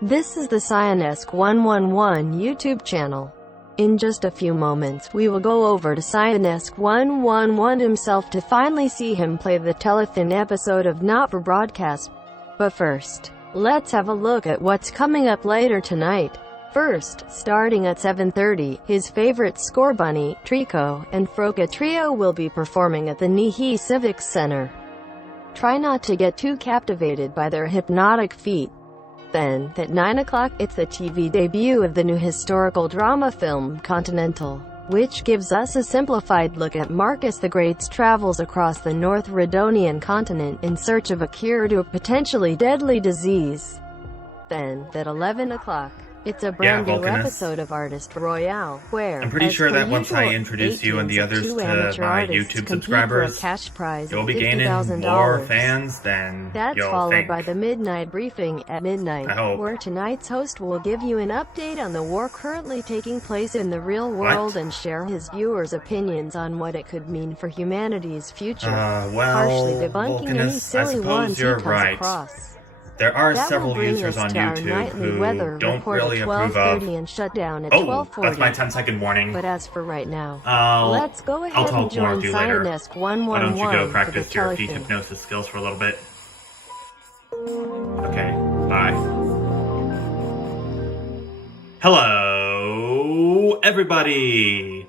This is the Cyanesque 111 YouTube channel. In just a few moments, we will go over to Cyanesque 111 himself to finally see him play the Telethon episode of Not for Broadcast. But first, let's have a look at what's coming up later tonight. First, starting at 7:30, his favorite score bunny, Trico, and Froca Trio will be performing at the Nihi Civic Center. Try not to get too captivated by their hypnotic feat. Then, at 9 o'clock, it's the TV debut of the new historical drama film, Continental, which gives us a simplified look at Marcus the Great's travels across the North Redonian continent in search of a cure to a potentially deadly disease. Then, at 11 o'clock, it's a brand new episode of Artist Royale, where, I'm pretty sure that once I introduce you and the others to my YouTube subscribers, you'll be gaining more fans than That's you'll followed think. by the Midnight Briefing at midnight, I hope. where tonight's host will give you an update on the war currently taking place in the real world and share his viewers' opinions on what it could mean for humanity's future, partially debunking any silly ones he comes across. There are That several will bring users us on to our YouTube nightly who weather don't report really at approve 12:30 of... and shut down at Oh, 12:40. that's my 10-second warning. But as for right now, I'll let's go ahead and talk more join with you later. Cyanesque Why don't 111 you go practice for the your feet Telethon. hypnosis skills for a little bit? Okay, bye. Hello, everybody!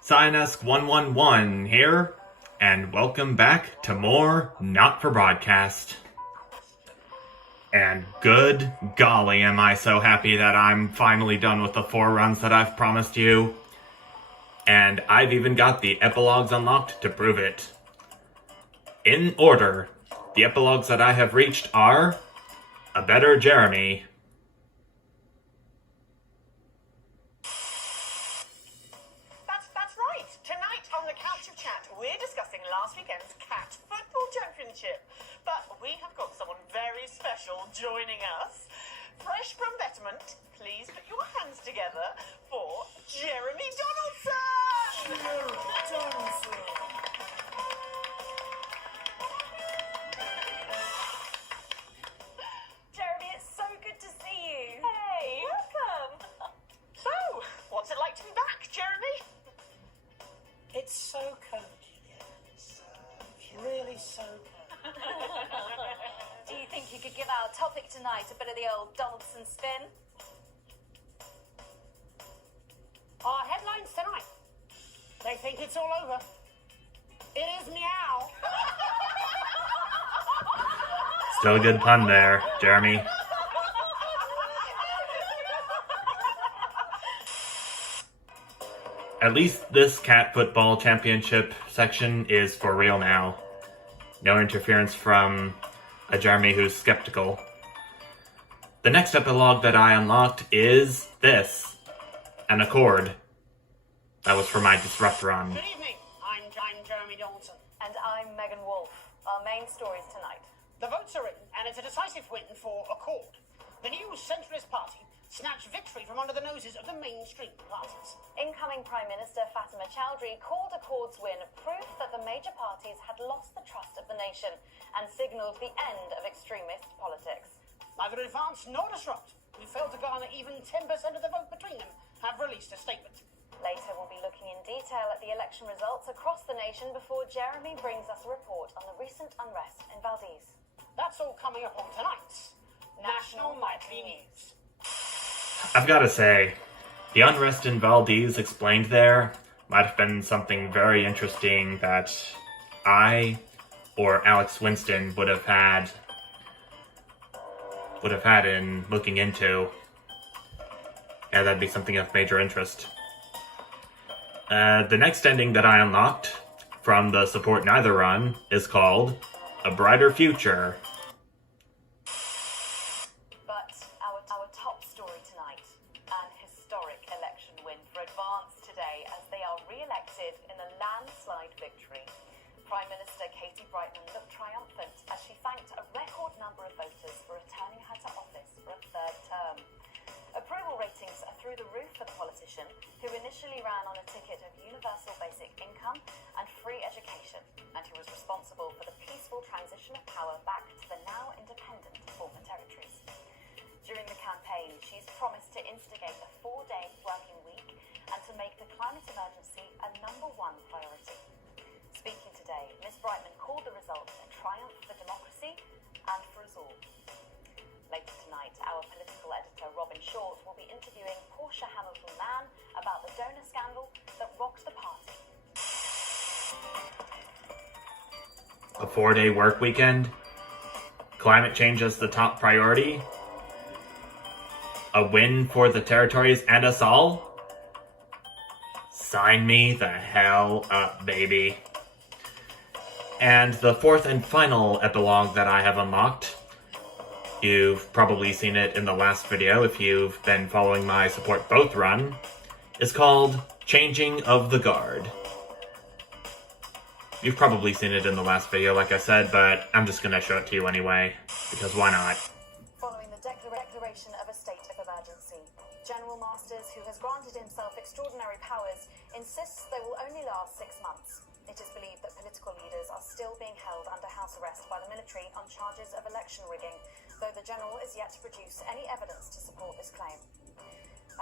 Cyanesque 111 here, and welcome back to more Not for Broadcast. And good golly, am I so happy that I'm finally done with the 4 runs that I've promised you. And I've even got the epilogues unlocked to prove it. In order, the epilogues that I have reached are A Better Jeremy, That's right. Tonight on the Couch of Chat, we're discussing last weekend's Cat Football Championship. But we have got someone very special joining us. Fresh from Betterment, please put your hands together for Jeremy Donaldson! Jeremy, it's so good to see you. Hey, welcome. So, what's it like to be back, Jeremy? It's so cozy, yes. It's really so cozy. Do you think you could give our topic tonight a bit of the old Donaldson spin? Our headlines tonight. They think it's all over. It is meow. Still a good pun there, Jeremy. At least this cat football championship section is for real now. No interference from a Jeremy who's skeptical. The next epilogue that I unlocked is this. An Accord. That was for my Disrupt run. Good evening. I'm Jeremy Donaldson. And I'm Megan Wolfe. Our main stories tonight. The votes are in, and it's a decisive win for Accord. The new centrist party snatched victory from under the noses of the mainstream parties. Incoming Prime Minister Fatima Chowdhury called Accord's win proof that the major parties had lost the trust of the nation and signalled the end of extremist politics. Neither Advance nor Disrupt, who failed to garner even 10% of the vote between them, have released a statement. Later, we'll be looking in detail at the election results across the nation before Jeremy brings us a report on the recent unrest in Valdez. That's all coming up on tonight's National Nightly News. I've gotta say, the unrest in Valdez explained there might have been something very interesting that I or Alex Winston would have had in looking into. Yeah, that'd be something of major interest. The next ending that I unlocked from the Support Neither run is called A Brighter Future. But our top story tonight, an historic election win for Advance today as they are re-elected in a landslide victory. Prime Minister Katie Brightman looked triumphant as she thanked a record number of voters for returning her to office for a 3rd term. Approval ratings are through the roof for the politician, who initially ran on a ticket of universal basic income and free education, and who was responsible for the peaceful transition of power back to the now independent former territories. During the campaign, she's promised to instigate a 4-day working week and to make the climate emergency a #1 priority. Speaking today, Ms. Brightman called the result a triumph for democracy and for us all. Later tonight, our political editor Robin Short will be interviewing Portia Hamilton-Mann about the donor scandal that rocked the party. A 4-day work weekend? Climate change is the top priority? A win for the territories and us all? Sign me the hell up, baby. And the fourth and final epilogue that I have unlocked, you've probably seen it in the last video if you've been following my Support Both run, is called Changing of the Guard. You've probably seen it in the last video, like I said, but I'm just gonna show it to you anyway, because why not? Following the declaration of a state of emergency, General Masters, who has granted himself extraordinary powers, insists they will only last 6 months. It is believed that political leaders are still being held under house arrest by the military on charges of election rigging, though the General is yet to produce any evidence to support this claim.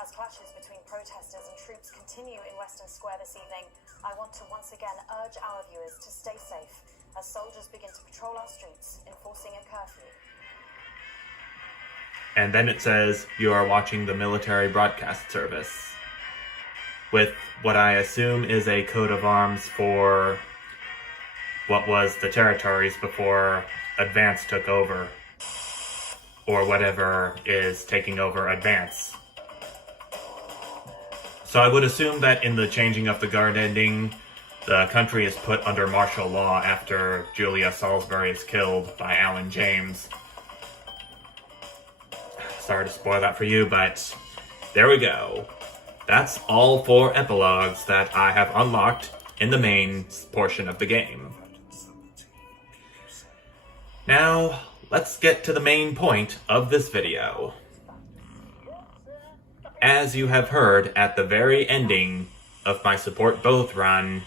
As clashes between protesters and troops continue in Western Square this evening, I want to once again urge our viewers to stay safe as soldiers begin to patrol our streets, enforcing a curfew. And then it says you are watching the military broadcast service, with what I assume is a coat of arms for what was the territories before Advance took over, or whatever is taking over Advance. So I would assume that in the Changing of the Guard ending, the country is put under martial law after Julia Salisbury is killed by Alan James. Sorry to spoil that for you, but there we go. That's all 4 epilogues that I have unlocked in the main portion of the game. Now, let's get to the main point of this video. As you have heard at the very ending of my Support Both run...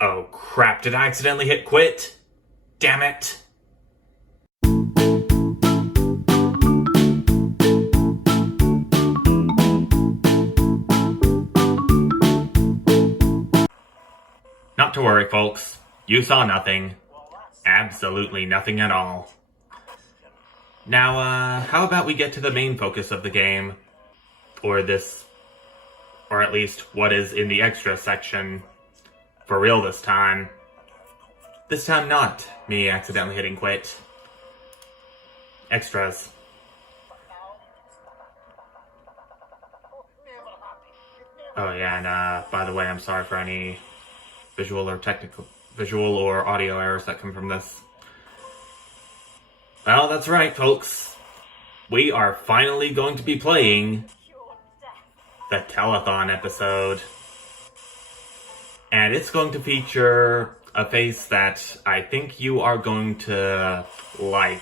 Oh crap, did I accidentally hit quit? Damn it! Not to worry, folks. You saw nothing. Absolutely nothing at all. Now, how about we get to the main focus of the game, or at least what is in the extra section, for real this time. This time not me accidentally hitting quit. Extras. Oh yeah, and by the way, I'm sorry for any visual or audio errors that come from this. Well, that's right, folks. We are finally going to be playing the Telethon episode. And it's going to feature a face that I think you are going to like.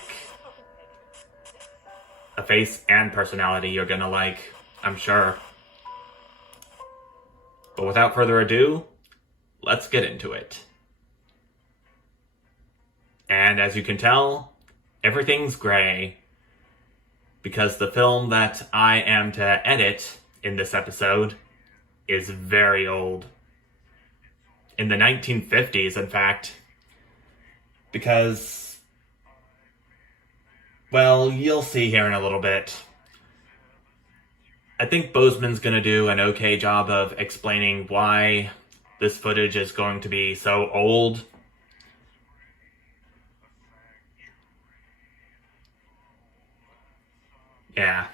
A face and personality you're gonna like, I'm sure. But without further ado, let's get into it. And as you can tell, everything's gray, because the film that I am to edit in this episode is very old. In the 1950s, in fact. Because, well, you'll see here in a little bit. I think Bozeman's gonna do an okay job of explaining why this footage is going to be so old. Yeah.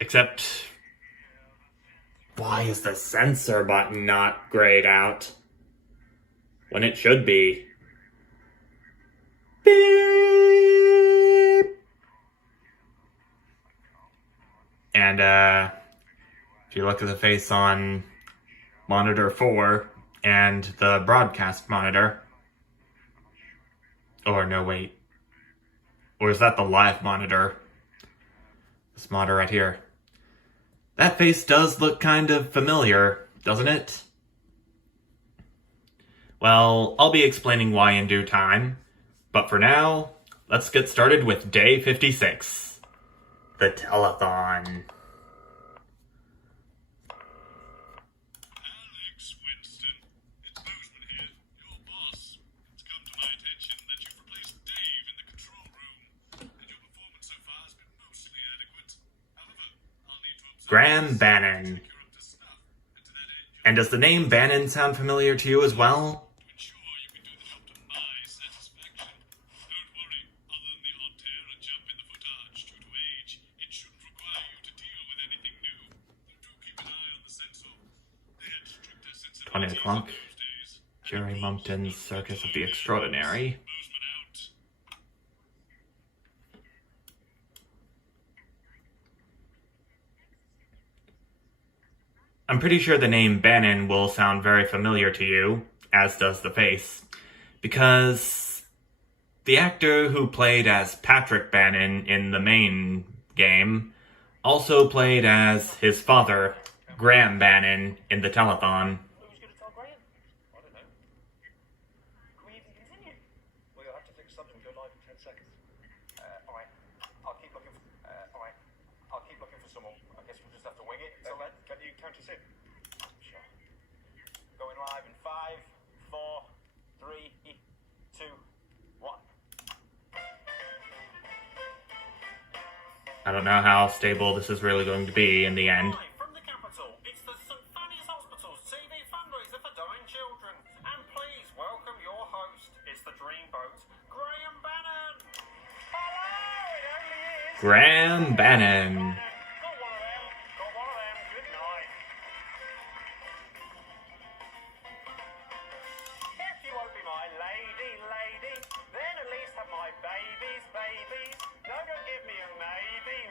Except, why is the censor button not grayed out when it should be? Beep. And if you look at the face on monitor 4 and the broadcast monitor, or no, wait. Or is that the live monitor? This monitor right here. That face does look kind of familiar, doesn't it? Well, I'll be explaining why in due time, But for now, let's get started with day 56. The Telethon. Graham Bannon. And does the name Bannon sound familiar to you as well? $20 Jerry Monkton's Circus of the Extraordinary. I'm pretty sure the name Bannon will sound very familiar to you, as does the face, because the actor who played as Patrick Bannon in the main game also played as his father, Graham Bannon, in the Telethon. Who's going to tell Graham? I don't know. Can we even continue? Well, you'll have to think of something. Go live in 10 seconds. Alright. I'll keep looking for someone. I guess we'll just have to wing it. Until then, can you count us in? Sure. Going live in 5, 4, 3, 2, 1. I don't know how stable this is really going to be in the end. Live from the capital, it's the St. Fanny's Hospital's TV fundraiser for dying children. And please welcome your host. It's the Dreamboat, Graham Bannon. Hello, it only is. Graham Bannon. Got one of them. Good night. If you won't be my lady, then at least have my babies. No, don't give me a maybe,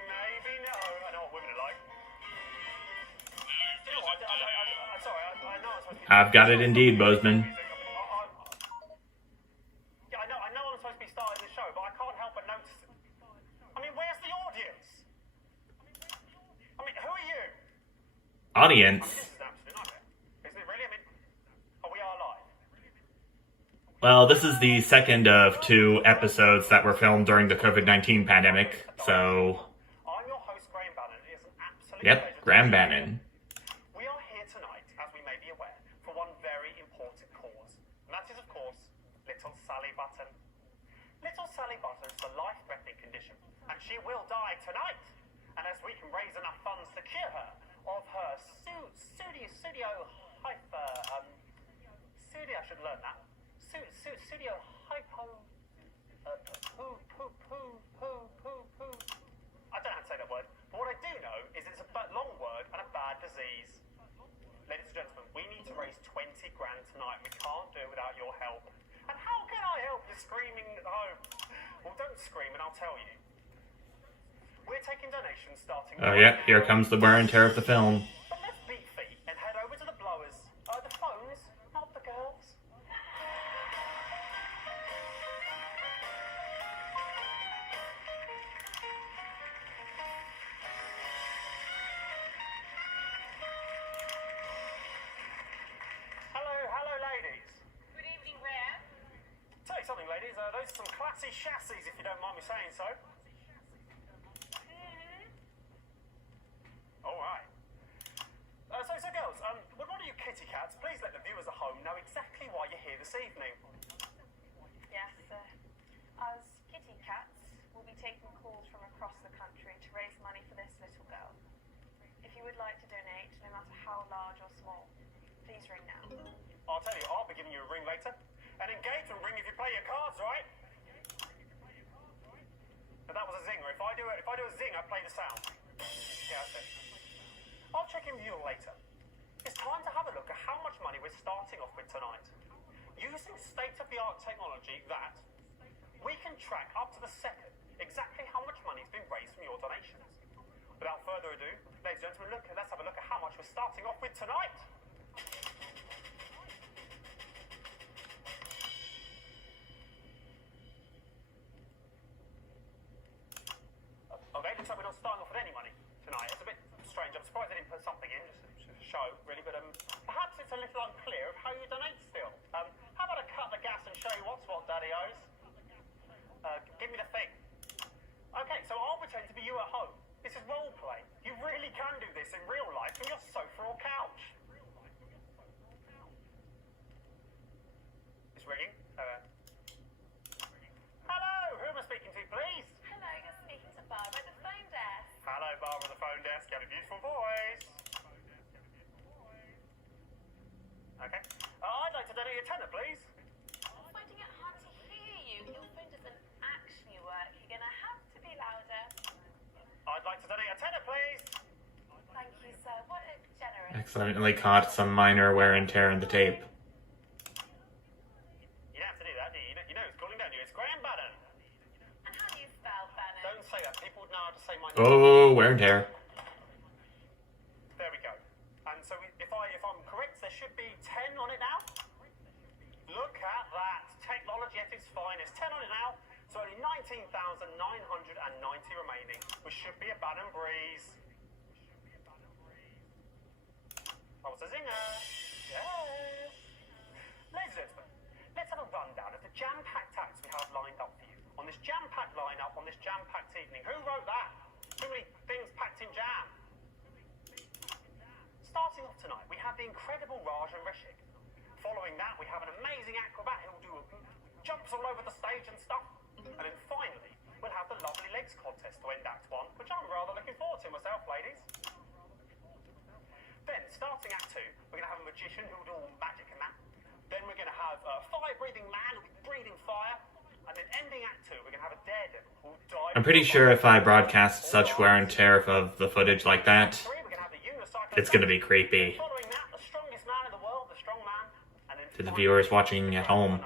no. I know what women are like. You know what, I'm sorry, I know I'm supposed to be... I've got it indeed, Bozeman. Yeah, I know I'm supposed to be starting the show, but I can't help but notice it. I mean, where's the audience? I mean, who are you? Audience. This is an absolute nightmare. Isn't it really? I mean, we are live. Well, this is the second of 2 episodes that were filmed during the COVID-19 pandemic, so... I'm your host, Graham Bannon. It is an absolute Yep, pleasure. Graham Bannon. We are here tonight, as we may be aware, for one very important cause. And that is, of course, little Sally Button. Little Sally Button is a life-threatening condition, and she will die tonight. And as we can raise enough funds to cure her of her I should learn that. Studio hypo... poo. I don't know how to say that word, but what I do know is it's a long word and a bad disease. Ladies and gentlemen, we need to raise 20 grand tonight. We can't do it without your help. And how can I help you screaming at home? Well, don't scream and I'll tell you. We're taking donations starting... Oh, yeah, here comes the wear and tear of the film. But let's beat feet and head over to the blowers. The phones, not the girls. Hello, ladies. Good evening, Graham. Tell you something, ladies. Those are some classy chassis, if you don't mind me saying so. All right. So girls, would one of you kitty cats please let the viewers at home know exactly why you're here this evening? Yes, us kitty cats will be taking calls from across the country to raise money for this little girl. If you would like to donate, no matter how large or small, please ring now. I'll tell you, I'll be giving you a ring later. An engagement ring if you play your cards right. But that was a zinger. If I do a zing, I play the sound. Yeah, that's it. I'll check in with you later. It's time to have a look at how much money we're starting off with tonight. Using state-of-the-art technology that we can track up to the second exactly how much money's been raised from your donations. Without further ado, ladies and gentlemen, let's have a look at how much we're starting off with tonight. Okay, looks like we're not starting off with any money tonight. It's a bit strange. I'm surprised they didn't put something in, just to show, really, but perhaps it's a little unclear of how you donate still. How about I cut the gas and show you what's what, Daddy-O's? Give me the thing. Okay, so I'll pretend to be you at home. This is role play. You really can do this in real life from your sofa or couch. It's ringing. Hello, who am I speaking to, please? Hello, you're speaking to Barbara at the phone desk. Hello, Barbara, the phone desk. You have a beautiful voice. Okay. I'd like to donate a tenner, please. I'm finding it hard to hear you. Your phone doesn't actually work. You're gonna have to be louder. I'd like to donate a tenner, please. Thank you, sir. What a generous. Accidentally caught some minor wear and tear in the tape. You don't have to do that, do you? You know who's calling, don't you? It's Graham Bannon. And how do you spell Bannon? Don't say that. People would know how to say my name. Oh, wear and tear. There we go. And so if I'm correct, there should be 10 on it now. Look at that. Technology at its finest. 10 on it now. So only 19,990 remaining, which should be a Bannon breeze. That was a zinger. Yes. Ladies and gentlemen, let's have a rundown of the jam-packed acts we have lined up for you. On this jam-packed lineup, on this jam-packed evening. Who wrote that? Too many things packed in jam. Starting off tonight, we have the incredible Raj and Rishik. Following that, we have an amazing acrobat who'll do jumps all over the stage and stuff. And then finally, we'll have the lovely legs contest to end Act 1, which I'm rather looking forward to myself, ladies. Then, starting Act 2, we're going to have a magician who'll do all magic and that. Then we're going to have a fire-breathing man who'll be breathing fire. And then ending Act 2, we're going to have a daredevil who'll dive... I'm pretty sure if I broadcast such wear and tear of the footage like that, it's going to be creepy Following that, the strongest man in the world, the strong man. And then to the viewers watching at home.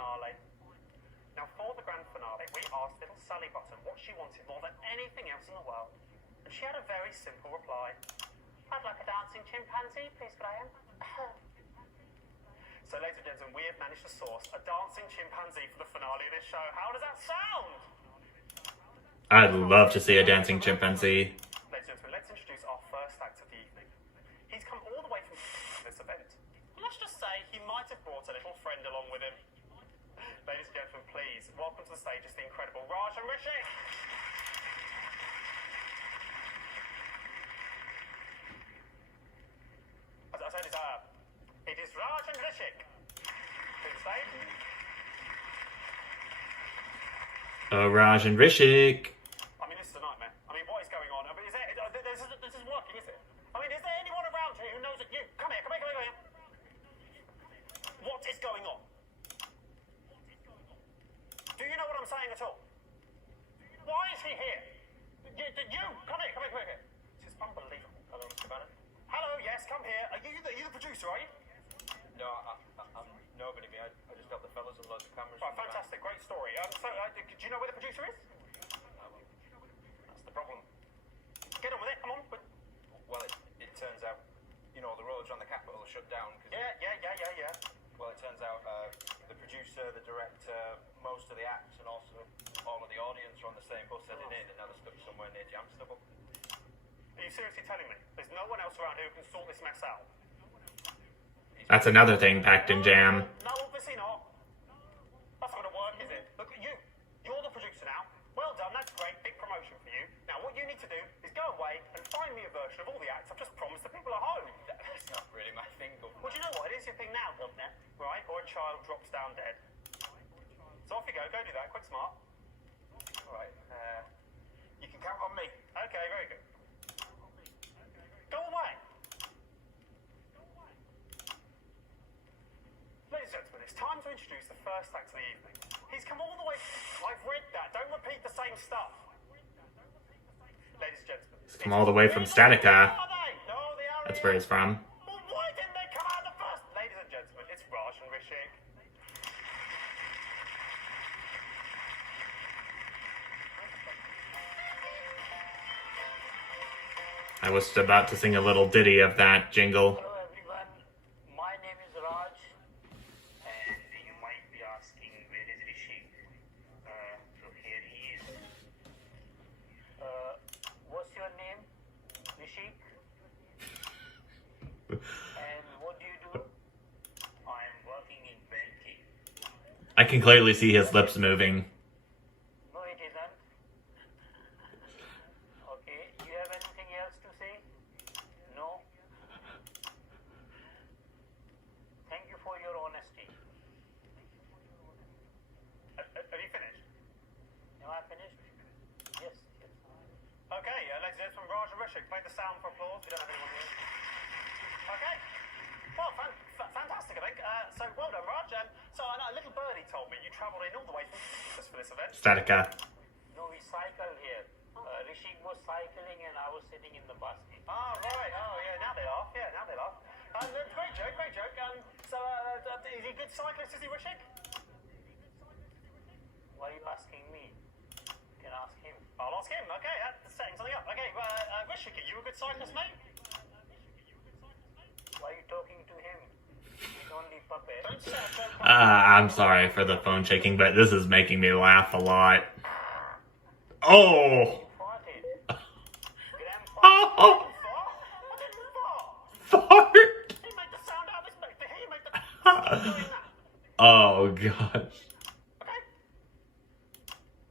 Now, for the grand finale, we asked little Sally Button what she wanted more than anything else in the world. And she had a very simple reply. I'd like a dancing chimpanzee, please, Graham. So, ladies and gentlemen, we have managed to source a dancing chimpanzee for the finale of this show. How does that sound? I'd love to see a dancing chimpanzee. Ladies and gentlemen, let's introduce our first act of the evening. He's come all the way from this event. Let's just say he might have brought a little friend along with him. Ladies and gentlemen, please, welcome to the stage is the incredible Raj and Rishik. As I said, it is Raj and Rishik. To the stage. Oh, Raj and Rishik. I mean, this is a nightmare. I mean, what is going on? I mean, this is working, is it? I mean, is there anyone around here who knows that you... Come here. What is going on? Do you know what I'm saying at all? Why is he here? Come here. This is unbelievable. Hello, Mr. Bannon. Hello, yes, come here. Are you the producer, are you? No, I'm nobody. I just got the fellas and loads of cameras. Right, fantastic. Great story. So, do you know where the producer is? That's the problem. Get on with it. Come on. Well, it turns out, the roads around the capital are shut down. Yeah. Well, it turns out the producer, the director, most of the acts, and also all of the audience are on the same bus heading in, and now they're stuck somewhere near Jamstable. Are you seriously telling me there's no one else around here who can sort this mess out? That's another thing packed in jam. No, obviously not. That's not going to work, is it? Look, you're the producer now. Well done, that's great. Big promotion for you. Now, what you need to do is go away and find me a version of all the acts I've just promised the people at home. That's not really my thing, Governor. Well, do you know what? It is your thing now, Governor. Right? Or a child drops down dead. So off you go. Go do that. Quick, smart. All right. You can count on me. Okay, very good. Go away. Ladies and gentlemen, it's time to introduce the first act of the evening. He's come all the way... I've read that. Don't repeat the same stuff. Ladies and gentlemen... He's come all the way from Statica. Are they? No, they are. That's where he's from. Well, why didn't they come out the first... Ladies and gentlemen, it's Raj and Rishik. I was about to sing a little ditty of that jingle. Hello everyone, my name is Raj, and you might be asking where is Rishi? So here he is. What's your name? Rishi? And what do you do? I am working in banking. I can clearly see his lips moving. No, it Wishik, play the sound for applause. We don't have anyone here. Okay. Well, fantastic, I think. So, well done, Raj. So, I know a little birdie told me you travelled in all the way from for this event. Statica. No, we cycle here. Rishi was cycling and I was sitting in the basket. Oh, right. Oh, yeah, now they laugh. Yeah, now they laugh. Great joke, great joke. So, is he a good cyclist, is he, Wishik? Why are you asking me? You can ask him. I'll ask him. Okay, that's setting something up. Okay, Wishik, are you a good cyclist, mate? Why are you talking to him? He's only puppet. Don't set a joke. I'm sorry for the phone shaking, but this is making me laugh a lot. Oh! Farted. Graham Oh! I didn't fart. Fart! He made the sound out of his mouth. Did he make the... Stop doing that. Oh gosh. Okay?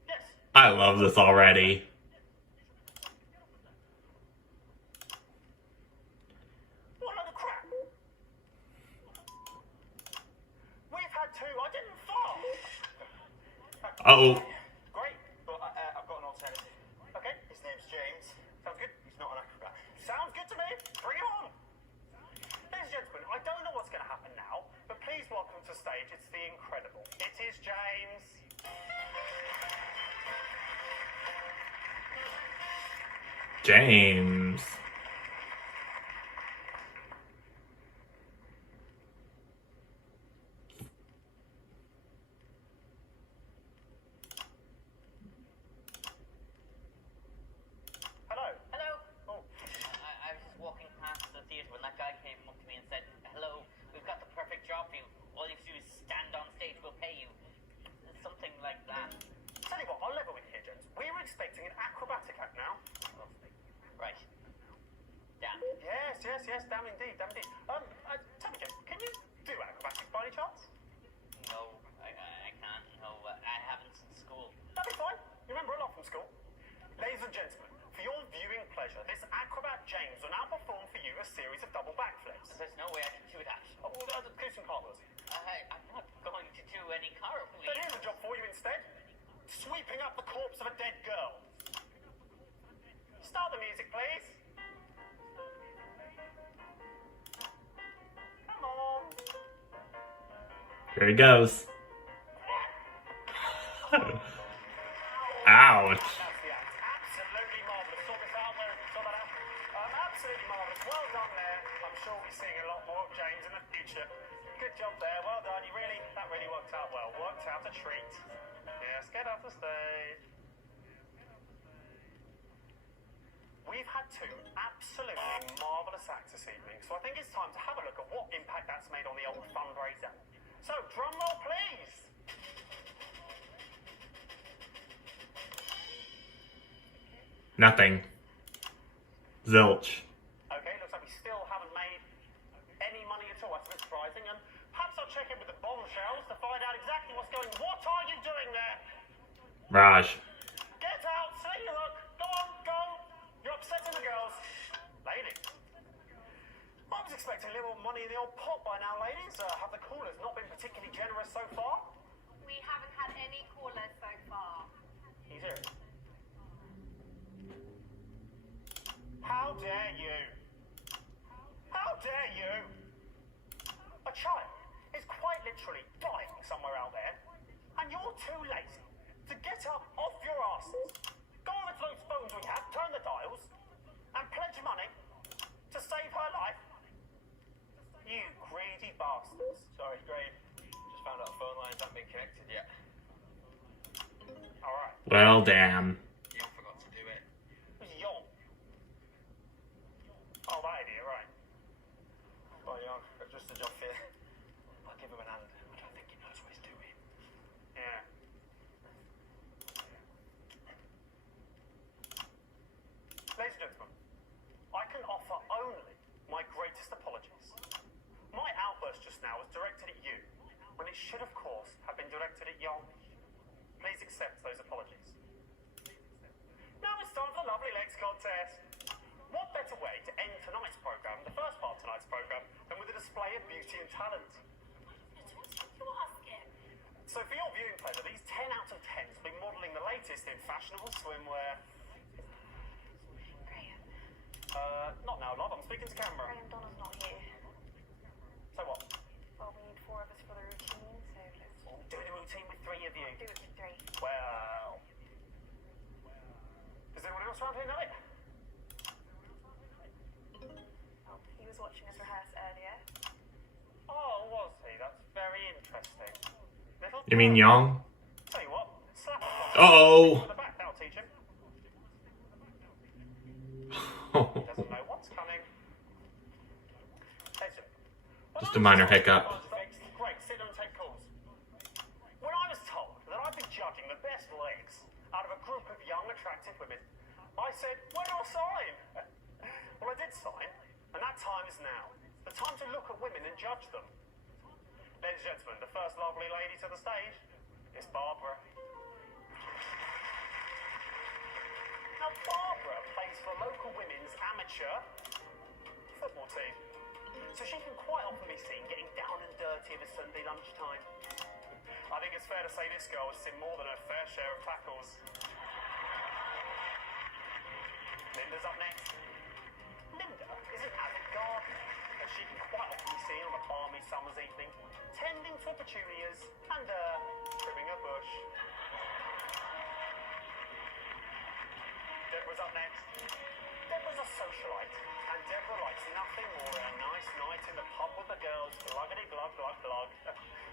Yes. I love this already. What a load of crap. We've had two. I didn't fart. Oh. Great. Well, I've got an alternative. Okay. His name's James. Sounds good? He's not an acrobat. Sounds good to me. Bring him on. Ladies and gentlemen, I don't know what's going to happen now, but please welcome to stage. It's the incredible. It is James. James. Hello. Hello. Oh, I was just walking past the theatre when that guy came up to me and said, "Hello, we've got the perfect job for you. All you have to do is stand on stage, we'll pay you." Something like that. tell you what, I'll level with you here, James. We were expecting an acrobatic act now. Right. Damn. Yes, damn indeed. Tell me, James, can you do acrobatics by any chance? No, I can't. No, I haven't since school. That'd be fine. You remember a lot from school. Ladies and gentlemen, for your viewing pleasure, this acrobat James will now perform for you a series of double backflips. There's no way I can do that. Oh, well, do some cartwheels. I'm not going to do any cartwheels. Then here's a job for you instead. Sweeping up the corpse of a dead girl. Start the music, please. Come on. Here he goes. Ouch. That's the act. Absolutely marvellous. Sort this out. Sort that out. Absolutely marvellous. Well done there. I'm sure we'll be seeing a lot more of James in the future. Good job there. Well done. That really worked out well. Worked out a treat. Yes, get off the stage. We've had two absolutely marvellous acts this evening, so I think it's time to have a look at what impact that's made on the old fundraiser. So, drum roll, please. Nothing. Zilch. Okay, looks like we still haven't made any money at all. That's a bit surprising. Perhaps I'll check in with the bombshells to find out exactly what's going on. What are you doing there? Raj. Get out, say you look. Go on, go. You're upsetting the girls. Ladies. I was expecting a little money in the old pot by now, ladies. Have the callers not been particularly generous so far? We haven't had any callers so far. He's here. How dare you? How dare you? A child is quite literally dying somewhere out there, and you're too lazy to get up off your asses, go over to those phones we have, turn the dials, and pledge money to save her life? You greedy bastards. Sorry, Graham. Just found out the phone lines haven't been connected yet. Alright. Well, damn. Jan forgot to do it. Who's Yon? Oh, that idiot, right. Oh, Jan, got just a job here. I'll give him an hand. I don't think he knows what he's doing. Yeah. Ladies and gentlemen, I can offer only my greatest apologies. My outburst just now was directed at you, when it should, of course, have been directed at Yon. Please accept those apologies. Now it's time for the Lovely Legs contest. What better way to end tonight's programme, the first part of tonight's programme, than with a display of beauty and talent? So for your viewing pleasure, these 10 out of 10s will be modelling the latest in fashionable swimwear. Graham, Not now, love. I'm speaking to camera. Graham Bannon's not here. So what? Well, we need 4 of us for the routine, so let's Doing a routine with 3 of you. do it with 3. Well... Does anyone else around here know it? Well, he was watching us rehearse earlier. Oh, was he? That's very interesting. Little You mean Young? Tell you what, slap him. Uh-oh. To the back, that'll teach him. Oh. Doesn't know what's coming. Listen. Just a minor hiccup. Great, sit and take calls. When I was told that I'd be judging the best legs out of a group of young, attractive women, I said, where do I sign? Well, I did sign, and that time is now. The time to look at women and judge them. Ladies and gentlemen, the first lovely lady to the stage is Barbara. Now, Barbara plays for a local women's amateur football team, so she can quite often be seen getting down and dirty at a Sunday lunchtime. I think it's fair to say this girl has seen more than her fair share of tackles. Linda's up next. Linda is an avid gardener, and she can quite often be seen on a balmy summer's evening, tending to her petunias and trimming a bush. Deborah's up next. Deborah's a socialite, and Deborah likes nothing more than a nice night in the pub with the girls, gluggity glug glug glug.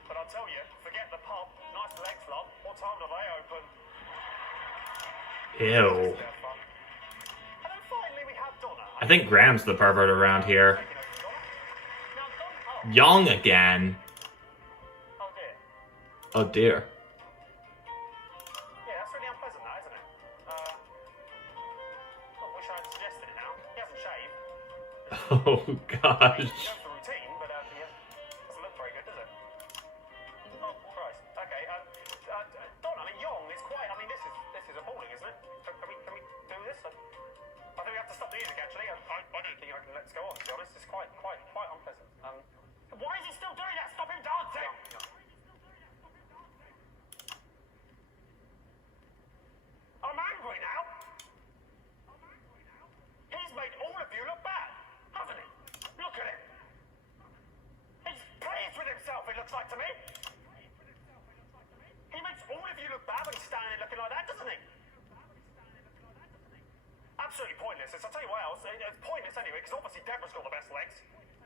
But I'll tell you, forget the pub, nice legs, love. What time do they open? Ew. And then finally we have Donna. I think Graham's the pervert around here. Now, Donna, Young again. oh dear. Oh dear. Yeah, that's really unpleasant, that, isn't it? I wish I had suggested it now. He hasn't shaved. Oh gosh. He goes for routine, but yeah, doesn't look very good, does it? Oh Christ. Okay. Don, I mean, Young is quite. I mean, this is appalling, isn't it? Can we do this? I think we have to stop the music. Actually, I don't think I can let this go on. To be honest, it's quite unpleasant. Why is he still doing that? Stop him dancing! I'm angry now. He's made all of you look bad, hasn't he? Look at him. He's pleased with himself, it looks like to me. He makes all of you look bad when he's standing there looking like that, doesn't he? Absolutely pointless. I'll tell you what else. It's pointless anyway, because obviously Deborah's got the best legs.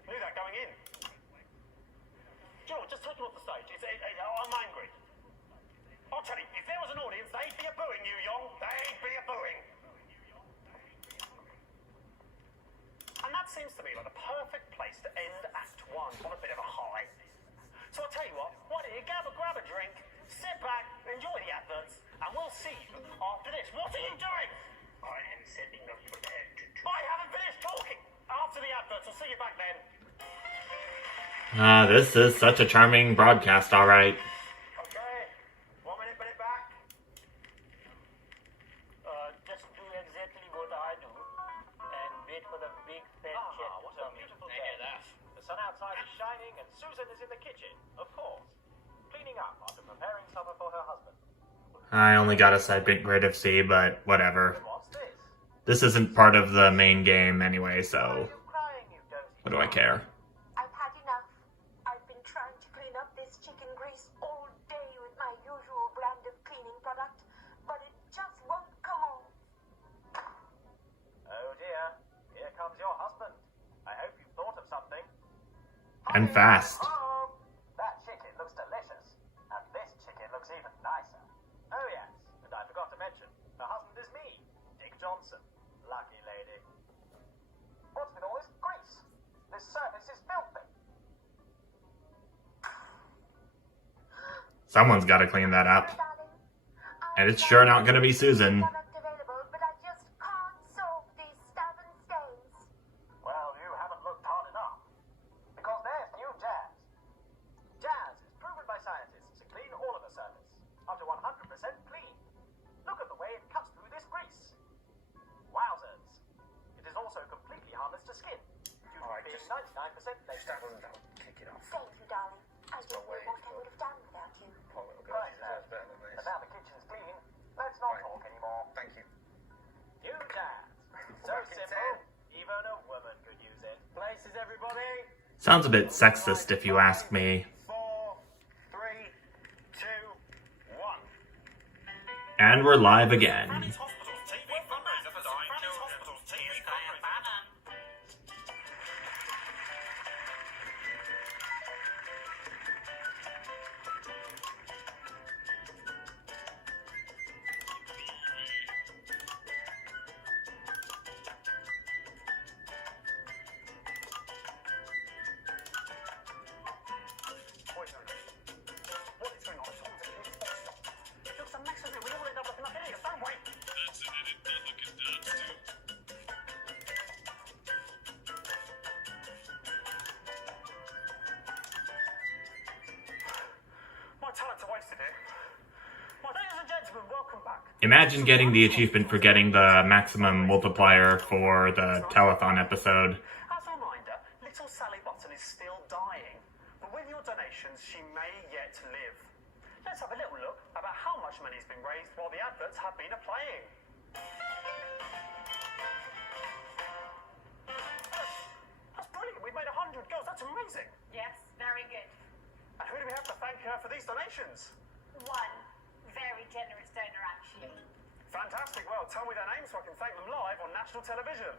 Knew that going in. Joe, just take him off the stage. I'm angry. I'll tell you, if there was an audience, they'd be a-booing you, Young. They'd be a-booing. And that seems to me like the perfect place to end Act 1 on a bit of a high. So I'll tell you what, why don't you grab a drink, sit back, enjoy the adverts, and we'll see you after this. What are you doing? I am setting up for Act 2. I haven't finished talking. After the adverts, I'll see you back then. This is such a charming broadcast, alright. Okay, 1 minute back. Just do exactly what I do and wait for the big fat cat to What a tell me. beautiful day. The sun outside is shining and Susan is in the kitchen, of course, cleaning up after preparing supper for her husband. I only got a second grade of C, but whatever. What's this? This isn't part of the main game anyway, Why are so you crying, you dozy what do I care? I've had enough. I've been trying to clean up this chicken grease all day with my usual brand of cleaning product, but it just won't come on. Oh dear, here comes your husband. I hope you've thought of something. And fast. Home. That chicken looks delicious. And this chicken looks even nicer. Oh yes, and I forgot to mention, her husband is me, Dick Johnson. Lucky lady. What's with all this grease? This surface is filthy. Someone's got to clean that up. Darling, And it's sure not going to be Susan. product available, but I just can't solve these stubborn stains. Well, you haven't looked hard enough. Because there's new Jazz. Jazz is proven by scientists to clean all of a surface. Up to 100% clean. Look at the way it cuts through this grease. Wowzers. It is also completely harmless to skin. Due to being 99% less. Kick it off. Thank you, darling. I don't know what I would have done without you. Right, lad. And now the kitchen's clean. Let's not talk anymore. Thank you. New Jazz. So Back in simple, even Sounds a bit sexist if you ask me. 4, 3, 2, 1. And we're live again. Franny's Hospital's TV fundraiser for dying children. Hospital's TV Graham Bannon. What is going on? It looks a mess, doesn't it? We all end up looking like idiots, don't we? That's it, and it does look at dots too. My talents are wasted here. Well, ladies and gentlemen, welcome back. Imagine getting the achievement for getting the maximum multiplier for the telethon episode. As a reminder, little Sally Button is still dying, but with your donations, she may yet live. Let's have a little look about how much money has been raised while the adverts have been playing. That's brilliant. We've made 100 girls. That's amazing. Yes, very good. And who do we have to thank for these donations? One very generous donor, actually. Fantastic. Well, tell me their names so I can thank them live on national television.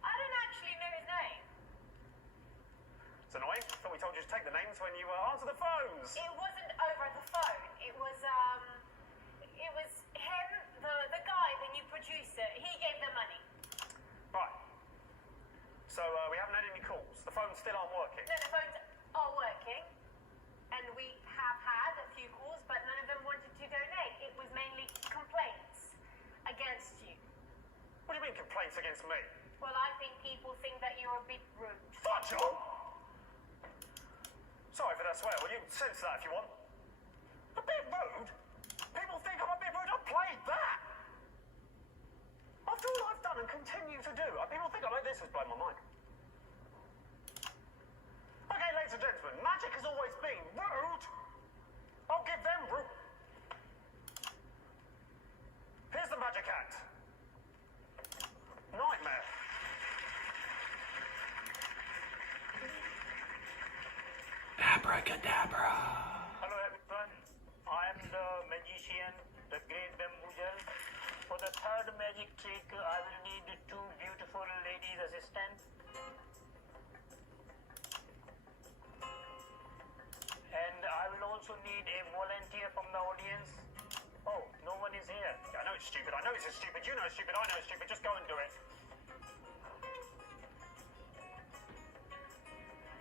I don't actually know his name. It's annoying. I thought we told you to take the names when you answer the phones. It wasn't over the phone. It was him, the guy, the new producer. He gave the money. Right. So we haven't had any calls. The phones still aren't working. No, the phones are working, and we have had a few calls, but none of them wanted to donate. It was mainly complaints against you. What do you mean complaints against me? Well, I think people think that you're a bit rude. Fudge on! Sorry for that swear. Will you censor that if you want? A bit rude? People think I'm a bit rude. I played that! After all I've done and continue to do, people think I like this has blown my mind. Okay, ladies and gentlemen, magic has always been rude. I'll give them rude. Here's the magic act. Nightmare. Abracadabra. Hello everyone, I am the magician, the great bamboozle. For the third magic trick, I will need two beautiful ladies assistants. And I will also need a volunteer from the audience. Oh, no one is here. I know it's stupid. I know it's stupid. You know it's stupid. I know it's stupid. Just go and do it.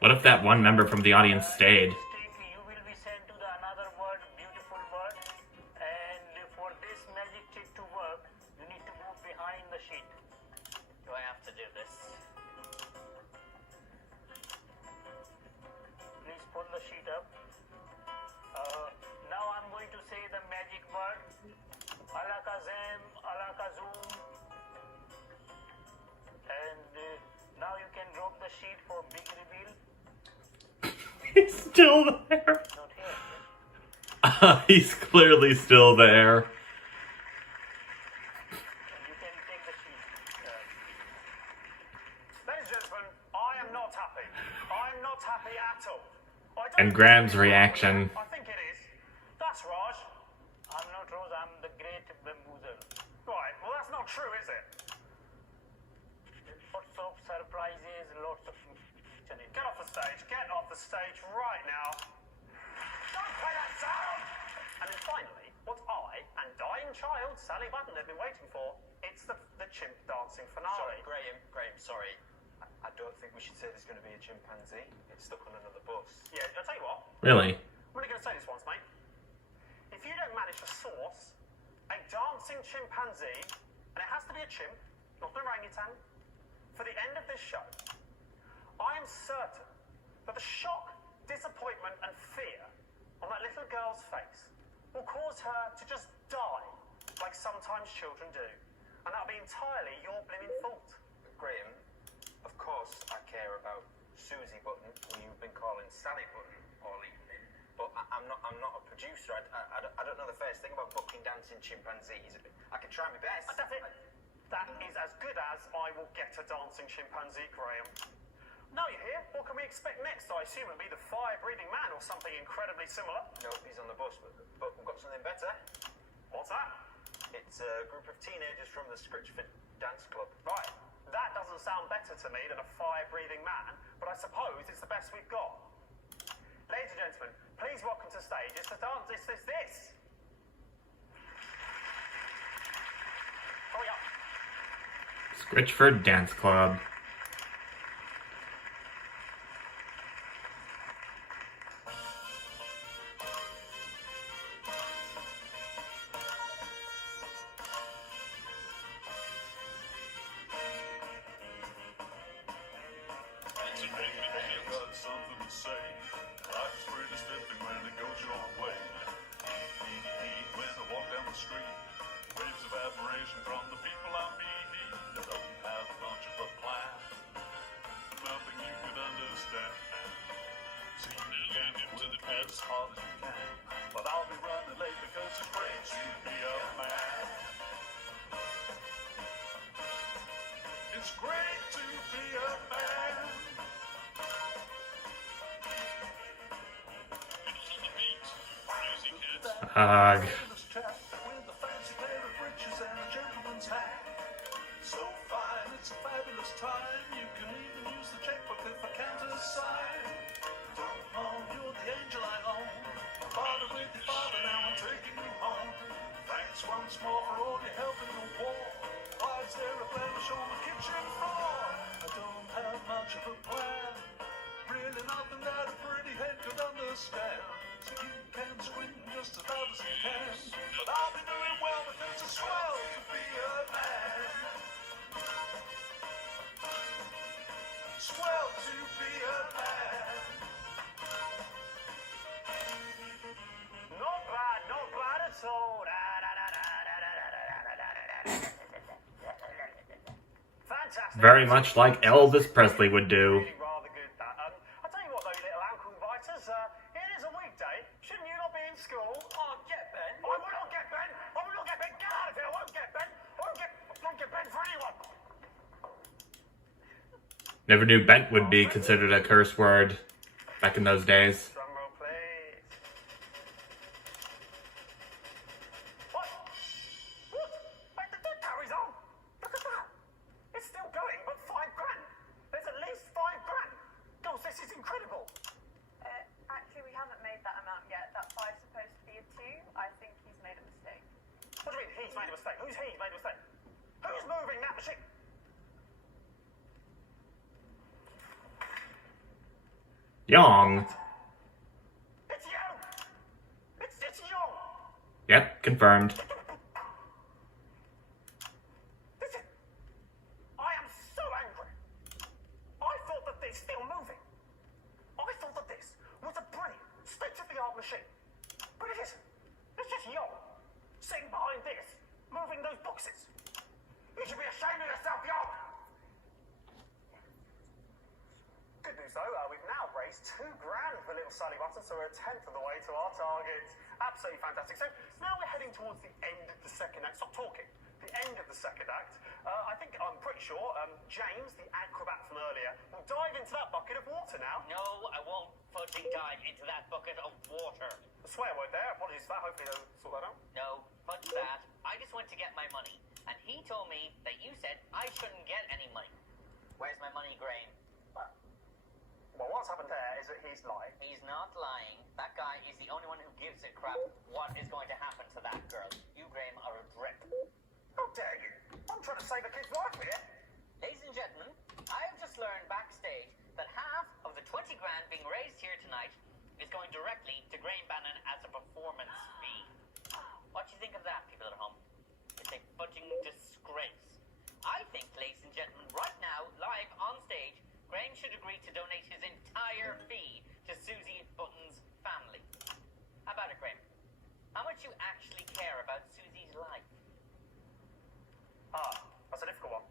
What if that one member from the audience stayed? You will be sent to the another world, beautiful world. And for this magic trick to work, you need to move behind the sheet. Do I have to do this? Please pull the sheet up. Now I'm going to say the magic word. Alakazam, alakazum. And now you can drop the sheet for big reveal. He's still there. Not here. He's clearly still there. You can take the sheet. Ladies and gentlemen, I am not happy. I'm not happy at all. I don't And Graham's reaction. I think it is. That's Raj. I'm not Rose, I'm the great bamboozle. Right, well that's not true, is it? Lots of surprises, lots of... Get off the stage. Get off the stage right now. Don't play that sound! And then finally, what I and dying child Sally Button have been waiting for, it's the chimp dancing finale. Graham, sorry. I don't think we should say there's going to be a chimpanzee. It's stuck on another bus. Yeah, I'll tell you what. Really? I'm only going to say this once, mate. If you don't manage to source a dancing chimpanzee, and it has to be a chimp, not an orangutan, for the end of this show, I am certain that the shock, disappointment, and fear on that little girl's face will cause her to just die, like sometimes children do. And that'll be entirely your blimmin' fault. Graham, of course I care about Susie Button, who you've been calling Sally Button all evening. But I'm not a producer. I don't know the first thing about booking dancing chimpanzees. I can try my best. That's it. That is as good as I will get a dancing chimpanzee, Graham. Now you're here, what can we expect next? I assume it'll be the fire-breathing man or something incredibly similar. Nope, he's on the bus, but we've got something better. What's that? It's a group of teenagers from the Scritchford Dance Club. Right, that doesn't sound better to me than a fire-breathing man, but I suppose it's the best we've got. Ladies and gentlemen, please welcome to the stage. It's the dance. This. Hurry up. Scritchford Dance Club. Got something to say. Life's pretty spiffing when it goes your way. When I walk down the street, waves of admiration from the people I meet. I don't have much of a plan, nothing you could understand. So you can get to the past as hard as you can, but I'll be running late because it's great to be a man. It's great to be a man. Ugh. So fine, it's a fabulous time. You can even use the checkbook if I can't assign. Don't know you're the angel I own. Father with your father, now I'm taking you home. Thanks once more for all your help in the war. Why is there a blemish on the kitchen floor? I don't have much of a plan. Really nothing that a pretty head could understand. So you can scream just as loud as you can, but I'll be doing well because it's swell to be a man. Swell to be a man. Not bad at all. Fantastic. Very much like Elvis Presley would do. Really rather good, that. I tell you what, though, you little ankle biters, it is a weekday. Shouldn't you not be in school? Oh, get Ben. I will not get Ben. I will not get Ben. Get out of here. I won't get Ben. I won't get Ben for anyone. Never knew bent would be considered a curse word back in those days. Drum roll, please. What? Wait, that carries on. Look at that. It's still going, but £5,000. There's at least £5,000. Girls, this is incredible. Actually, we haven't made that amount yet. That 5's supposed to be a 2. I think he's made a mistake. What do you mean, he's made a mistake? Who's he made a mistake? Who's moving that machine? Young. It's you! It's you! Yep, confirmed. Listen, I am so angry. I thought that this still moving. I thought that this was a brilliant, state-of-the-art machine. But it isn't. It's just you, sitting behind this, moving those boxes. You should be ashamed of yourself, yo! Good news though, we've now raised £2,000 for little Sally Button, so we're a tenth of the way to our target. Absolutely fantastic. So now we're heading towards the end of the second act. Stop talking. The end of the second act. I'm pretty sure James, the acrobat from earlier, will dive into that bucket of water now. No, I won't fucking dive into that bucket of water. A swear word there. Apologies for that. Hopefully they'll sort that out. No, fudge that. I just went to get my money, and he told me that you said I shouldn't get any money. Where's my money, Graham? Well, what's happened there is that he's lying. He's not lying. That guy is the only one who gives a crap what is going to happen to that girl. You, Graham, are a drip. How dare you? I'm trying to save a kid's life here. Ladies and gentlemen, I have just learned backstage that half of the 20 grand being raised here tonight is going directly to Graham Bannon as a performance fee. What do you think of that, people at home? It's a fudging disgrace. I think, ladies and gentlemen, right now, live on stage, Graham should agree to donate his entire fee to Susie Button's family. How about it, Graham? How much you actually care about Susie's life? That's a difficult one.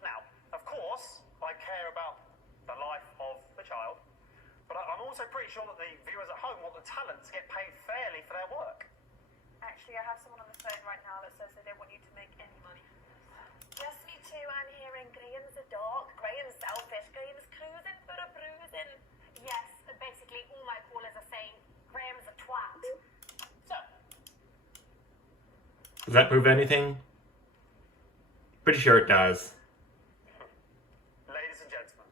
Now, of course, I care about the life of the child, but I'm also pretty sure that the viewers at home want the talent to get paid fairly for their work. Actually, I have someone on the phone right now that says they don't want you to make any money. Yes, me too. I'm hearing Graham's a dog, Graham's selfish, Graham's in. Yes, basically all my callers are saying Graham's a twat. So, Does that prove anything? Pretty sure it does. Ladies and gentlemen,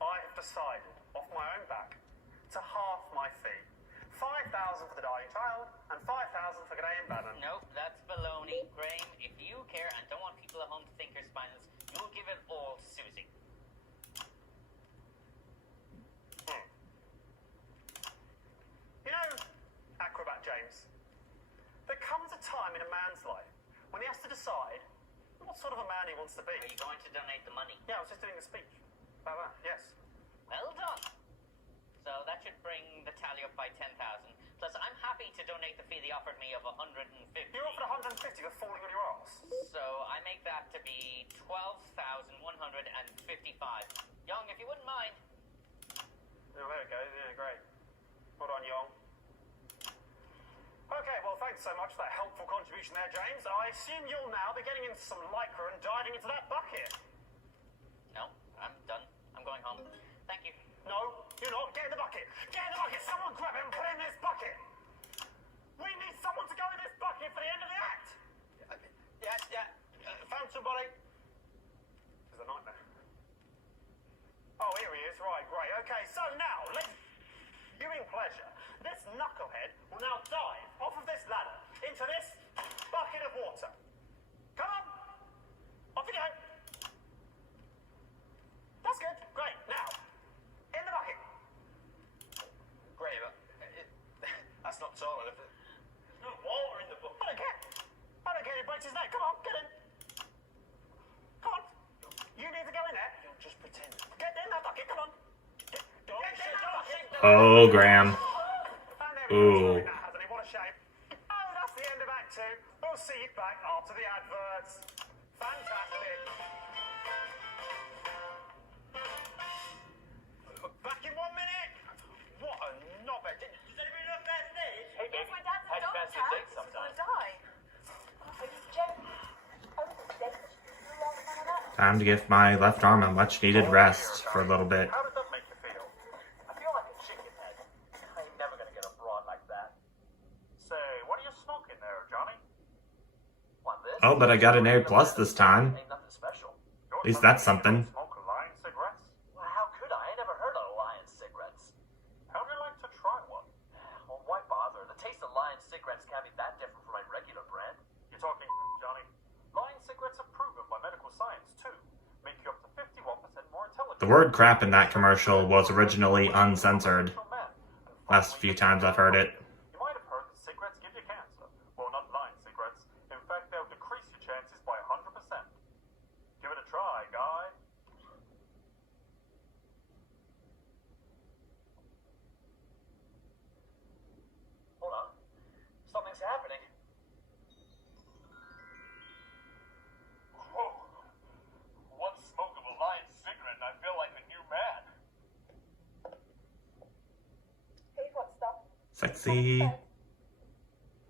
I have decided, off my own back, to halve my fee. 5,000 for the dying child, and 5,000 for Graham Bannon. nope, that's baloney. Graham, if you care and don't want people at home to think you're spineless, you'll give it all to Susie. You know, Acrobat James, there comes a time in a man's life when he has to decide what sort of a man he wants to be. Are you going to donate the money? Yeah, I was just doing a speech about that, yes. Well done. So that should bring the tally up by 10,000. Plus, I'm happy to donate the fee they offered me of 150. You offered 150 for falling on your ass. So I make that to be 12,155. Young, if you wouldn't mind. Oh, there it goes, yeah, great. Well done, Young. Okay, well, thanks so much for that helpful contribution there, James. I assume you'll now be getting into some lycra and diving into that bucket. No, I'm done. I'm going home. Thank you. No, you're not. Get in the bucket. Get in the bucket. Someone grab him and put him in this bucket. We need someone to go in this bucket for the end of the act. Found somebody. This is a nightmare. Oh, here he is. Right, great. Okay, so now, let's... Viewing pleasure. This knucklehead will now dive off of this ladder into this bucket of water. Come on. Off you go. That's good. Great. Now, in the bucket. Graham, that's not tall enough. There's no water in the bucket. I don't care. He breaks his neck. Come on, get in. Come on. You need to go in there. You'll just pretend. Get in that bucket. Come on. Get in that bucket. Oh, Graham. And there we Ooh. go. That hasn't he? What a shame. Oh, that's the end of Act 2. We'll see you back after the adverts. Fantastic. Back in 1 minute. What a knobhead. Does anybody know that stage? Hey, Yes, baby. my dad's a How'd you doctor. fancy a date He's sometime? gonna die. Are you joking? Oh, date? You love none of that? Time to give my left arm a much needed rest for a little bit. How did that make you feel? I feel like a chicken head. I ain't never gonna get a broad like that. Say, what are you smoking there, Johnny? What, this? Oh, but I got an A+ this time. Ain't nothing special. At least that's something. Smoke Lion cigarettes? Well, how could I? I ain't never heard of Lion cigarettes. How'd you like to try one? Well, why bother? The taste of Lion cigarettes can't be that different from my regular brand. You're talking, Johnny. Lion cigarettes are proven by medical science, too. Make you up to 51% more intelligent. The word crap in that commercial was originally uncensored. Last few times I've heard it. You might have heard that cigarettes give you cancer. Well, not Lion cigarettes. In fact, they'll decrease your chances by 100%. Give it a try, guy. Hold on. Something's happening. Whoa. One smoke of a Lion cigarette and I feel like a new man. Hey, what's that? Sexy.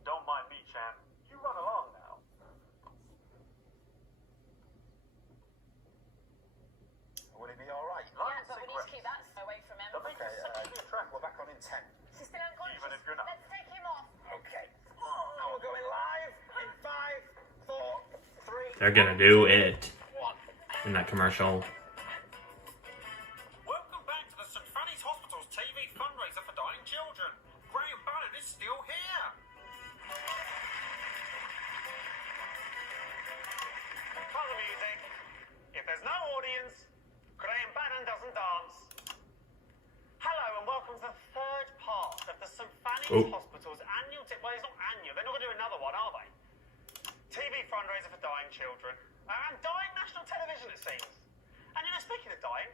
Don't mind me, champ. You run along now. Will he be alright? Lion But we need to keep that away from him. They'll make you such a clear track. We're back on in 10. She's still unconscious. Even if you're not. Let's take him off. Okay. Now we're going live in 5, 4, 3. They're gonna do it in that commercial. Welcome back to the St. Fanny's Hospital's TV fundraiser for dying children. Graham Bannon is still here. Cut the music. If there's no audience, Graham Bannon doesn't dance. Hello and welcome to the third part of the St. Fanny's Hospital's annual... Well, it's not annual. They're not going to do another one, are they? TV fundraiser for dying children. And dying national television, it seems. And you know, speaking of dying,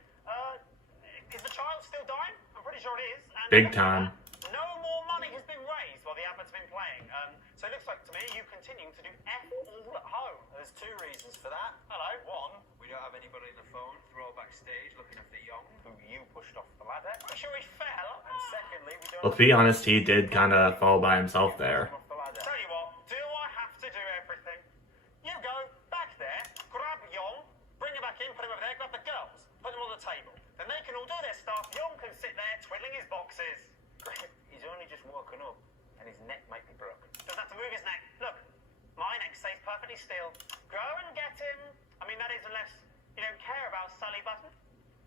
is the child still dying? I'm pretty sure it is. And Big time. no more money has been raised while the advert's been playing. So it looks like to me you continue to do F all at home. There's 2 reasons for that. Hello, one, We don't have anybody on the phone. They're all backstage looking after Young. who you pushed off the ladder. I'm sure he fell. And secondly, we don't Well, to be honest, he did kind of fall by himself there. off the ladder. Tell you what, do I have to do everything? You go back there, grab Young, bring him back in, put him over there, grab the girls, put them on the table. Then they can all do their stuff. Young can sit neck might be broken. Doesn't have to move his neck. Look, my neck stays perfectly still. Go and get him. I mean, that is unless you don't care about Sully Button.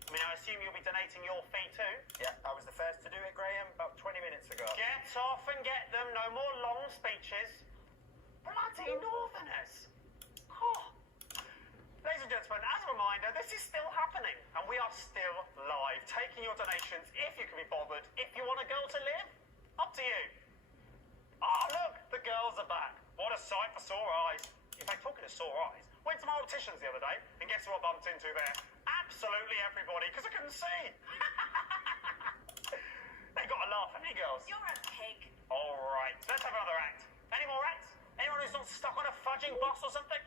I mean, I assume you'll be donating your fee too. Yeah, I was the first to do it, Graham, about 20 minutes ago. Get off and get them. No more long speeches. Bloody Northerners. Oh. Ladies and gentlemen, as a reminder, this is still happening, and we are still live, taking your donations if you can be bothered. If you want a girl to live, up to you. Oh, look, the girls are back. What a sight for sore eyes. In fact, talking of sore eyes, went to my opticians the other day, and guess who I bumped into there? Absolutely everybody, because I couldn't see. They got a laugh at me, girls. You're a pig. All right, let's have another act. Any more acts? Anyone who's not stuck on a fudging bus or something?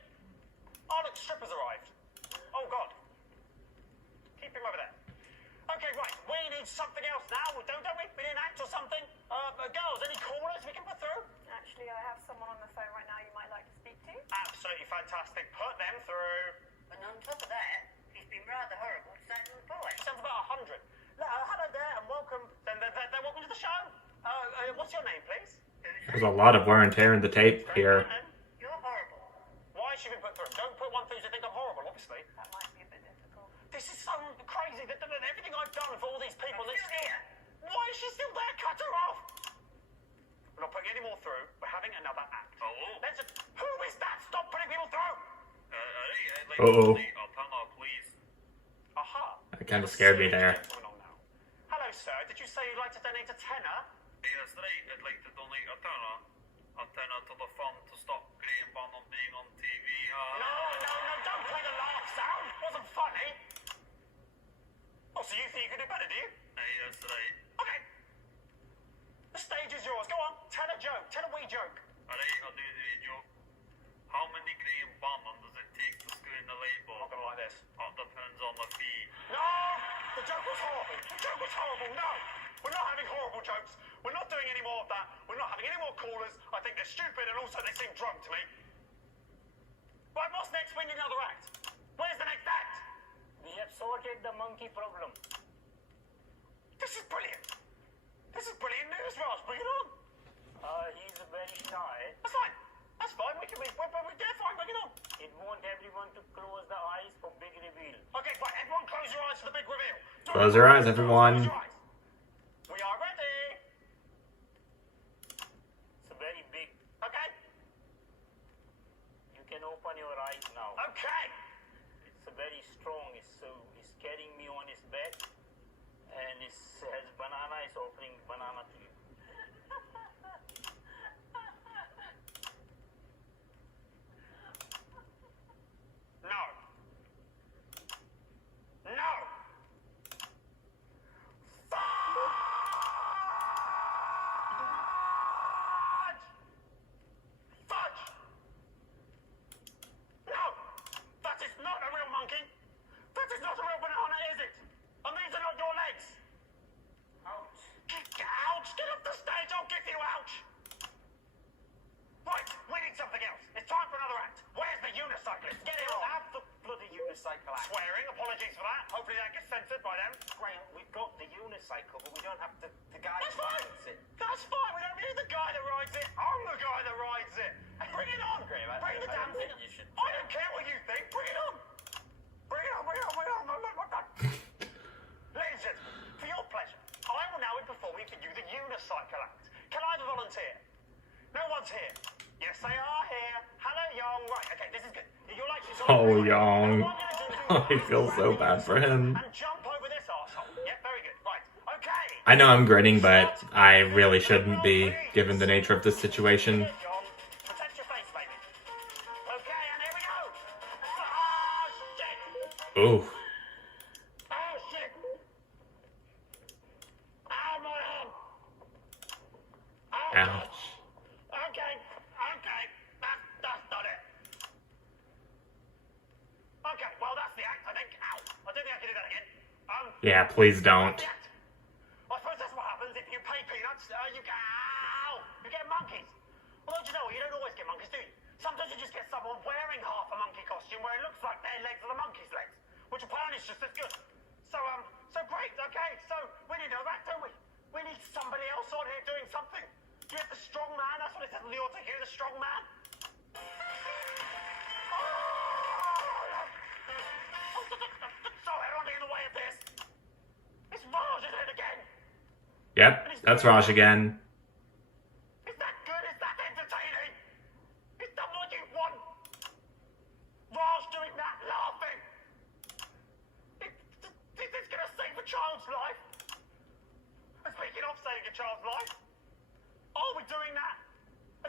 Oh, look, strippers arrived. Oh, God. Keep him over there. Okay, right, we need something else now, don't we? We need an act or something. Girls, any callers we can put through? Actually, I have someone on the phone right now you might like to speak to. Absolutely fantastic. Put them through. And on top of that, he's been rather horrible to that little boy. She sounds about 100. Hello there, and welcome. Welcome to the show. What's your name, please? There's a lot of wear and tear in the tape here. You're horrible. Why has she been put through? Don't put one through to think I'm horrible, obviously. That might be a bit difficult. This is so crazy that everything I've done for all these people. She's still here. Why is she still there? Cut her off! We're not putting any more through. We're having another act. Hello? Who is that? Stop putting people through! I'd like Uh-oh. to donate a tenner, please. Aha. That kind of scared me there. Hello, sir. Did you say you'd like to donate a tenner? Yes, right. I'd like to donate a tenner. A tenner to the fund to stop Graham Bannon being on TV. No, don't play the laugh sound. Wasn't funny. Oh, so you think you can do better, do you? Yes, right. Okay. The stage is yours. Go on. Tell a joke. Tell a wee joke. Alright, I'll do the joke. How many Graham Bannon does it take to screw in the light I'm not bulb? going to like this. That depends on the fee. No! The joke was horrible. The joke was horrible. No! We're not having horrible jokes. We're not doing any more of that. We're not having any more callers. I think they're stupid and also they seem drunk to me. Right, what's next? We need another act. Where's the next act? We have sorted the monkey problem. This is brilliant. This is brilliant news, Raj. Bring it on. He's very shy. That's fine. That's fine. We're fine. Bring it on. It wants everyone to close the eyes for big reveal. Okay, right. Everyone close your eyes for the big reveal. Close your eyes, everyone. Close your eyes. We are ready. It's very big. Okay. You can open your eyes now. Okay. It's very strong. It's carrying me on his back, and it has banana. It's offering banana to you. No. No. Fudge! No! That is not a real monkey! That is not a real banana, is it? And these are not your legs! Ouch! Ouch! Get off the stage! I'll give you ouch! Right, we need something else. It's time for another act. Where's the unicyclist? Get it on! Have the bloody unicycle act. Swearing, apologies for that. Hopefully that gets censored by them. Graham, we've got the unicycle, but we don't have the guy That's who fine! rides it. That's fine! We don't need the guy that rides it! I'm the guy that rides it! Bring it on! Graham, Bring the I damn don't thing! think you should- I don't care what you think! Bring it on! Bring it on! Bring it on! Bring it on! Ladies and gentlemen, for your pleasure, I will now be performing for you the unicycle act. Can I have a volunteer? No one's here. Yes, they are here. Hello, Young. Right, okay, this is good. You're like she's Oh, Young. I feel so bad for him. And jump over this arsehole. Yep, very good. Right, okay. I know I'm grinning, but I really shouldn't be, given the nature of this situation. Here, John. Protect your face, baby. Okay, and here we go. Oh, shit. Ooh. Oh, shit. Ow, my arm. Oh, Ouch. okay. That's not it. Okay, well, that's the act, I think. Ow. I don't think I can do that again. Yeah, please don't. The act. I suppose that's what happens if you pay peanuts. You get, ow, you get monkeys. Well, don't you know, you don't always get monkeys, do you? Sometimes you just get someone wearing half a monkey costume where it looks like their legs are the monkey's legs, which apparently is just as good. So great, okay, so we need a rat, don't we? We need somebody else on here doing something. You have the strong man Yep, that's Raj again. Is that good? Is that entertaining? Is that what you want? Raj doing that, laughing. Is this going to save a child's life? And speaking of saving a child's life, are we doing that?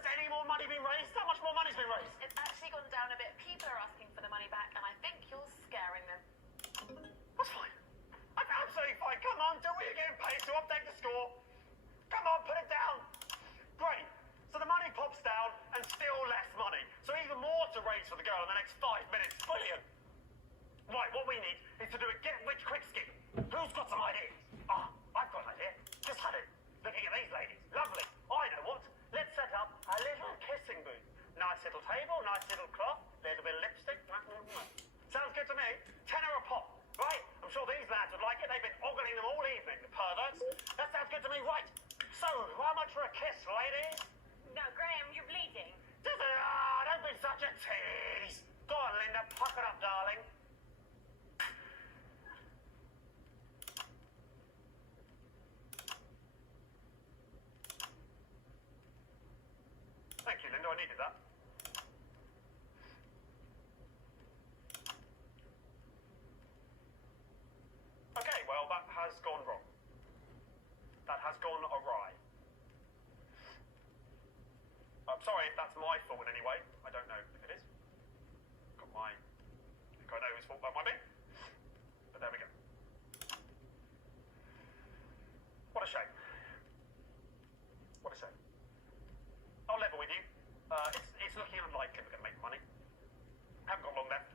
Has any more money been raised? How much more money's been raised? It's actually gone down a bit. People are asking for the money back, and I think you're scaring them. That's fine. I'm absolutely fine. Come on, do we getting paid to update the score? Come on, put it down. Great. So the money pops down and still less money. So even more to raise for the girl in the next 5 minutes. Brilliant. Right, what we need is to do a get-rich-quick scheme. Who's got some ideas? I've got an idea. Just had it. Looking at these ladies. Lovely. I know what. Let's set up a little kissing booth. Nice little table, nice little cloth, little bit of lipstick. Sounds good to me. Tenner a pop, right? I'm sure these lads would like it. They've been ogling them all evening, the perverts. That sounds good to me, right? So, how much for a kiss, ladies? No, Graham, you're bleeding. Does it? Don't be such a tease. Go on, Linda, puck it up, darling. Thank you, Linda. I needed that. Okay, well, that has gone wrong. That has gone awry. I'm sorry if that's my fault in any way. I don't know if it is. I think I know whose fault that might be. But there we go. What a shame. What a shame. I'll level with you. It's looking unlikely we're going to make money. Haven't got long left.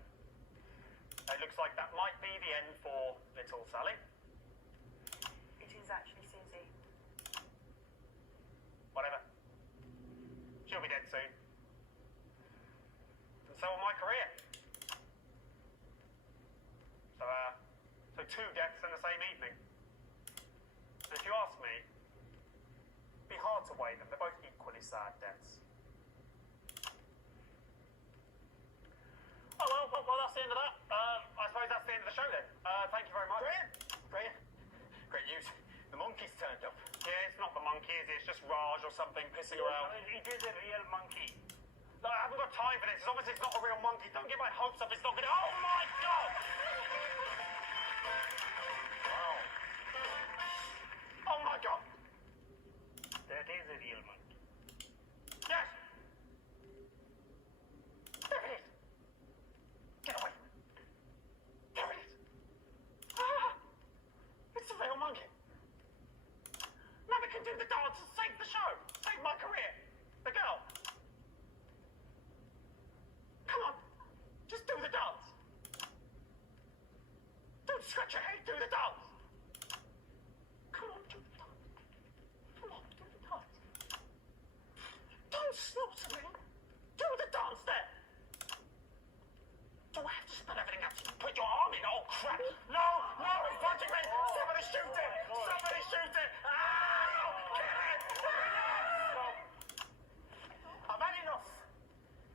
It looks like that might be the end for little Sally. It is actually Susie. Whatever. She'll be dead soon. And so will my career. So 2 deaths in the same evening. And if you ask me, it'd be hard to weigh them. They're both equally sad deaths. Oh, well, that's the end of that. I suppose that's the end of the show then. Thank you very much. Great news. The monkey's turned up. Yeah, it's not the monkey, is it? It's just Raj or something pissing around. It is a real monkey. No, I haven't got time for this. It's obviously it's not a real monkey. Don't get my hopes up. It's not going to... Oh, my God! Wow. Oh, my God. That is a real monkey. Yes! There it is. Get away from it. There it is. It's a real monkey. Now we can do the dance and save the show. Save my career. The girl. Come on. Just do the dance. Don't scratch your head. Do the dance. Come on, do the dance. Come on, do the dance. Don't snooze at me. Do the dance then. Do I have to spell everything out? Put your arm in? Oh, crap. No, it's punching me. Somebody shoot it. Somebody shoot it. I've had enough.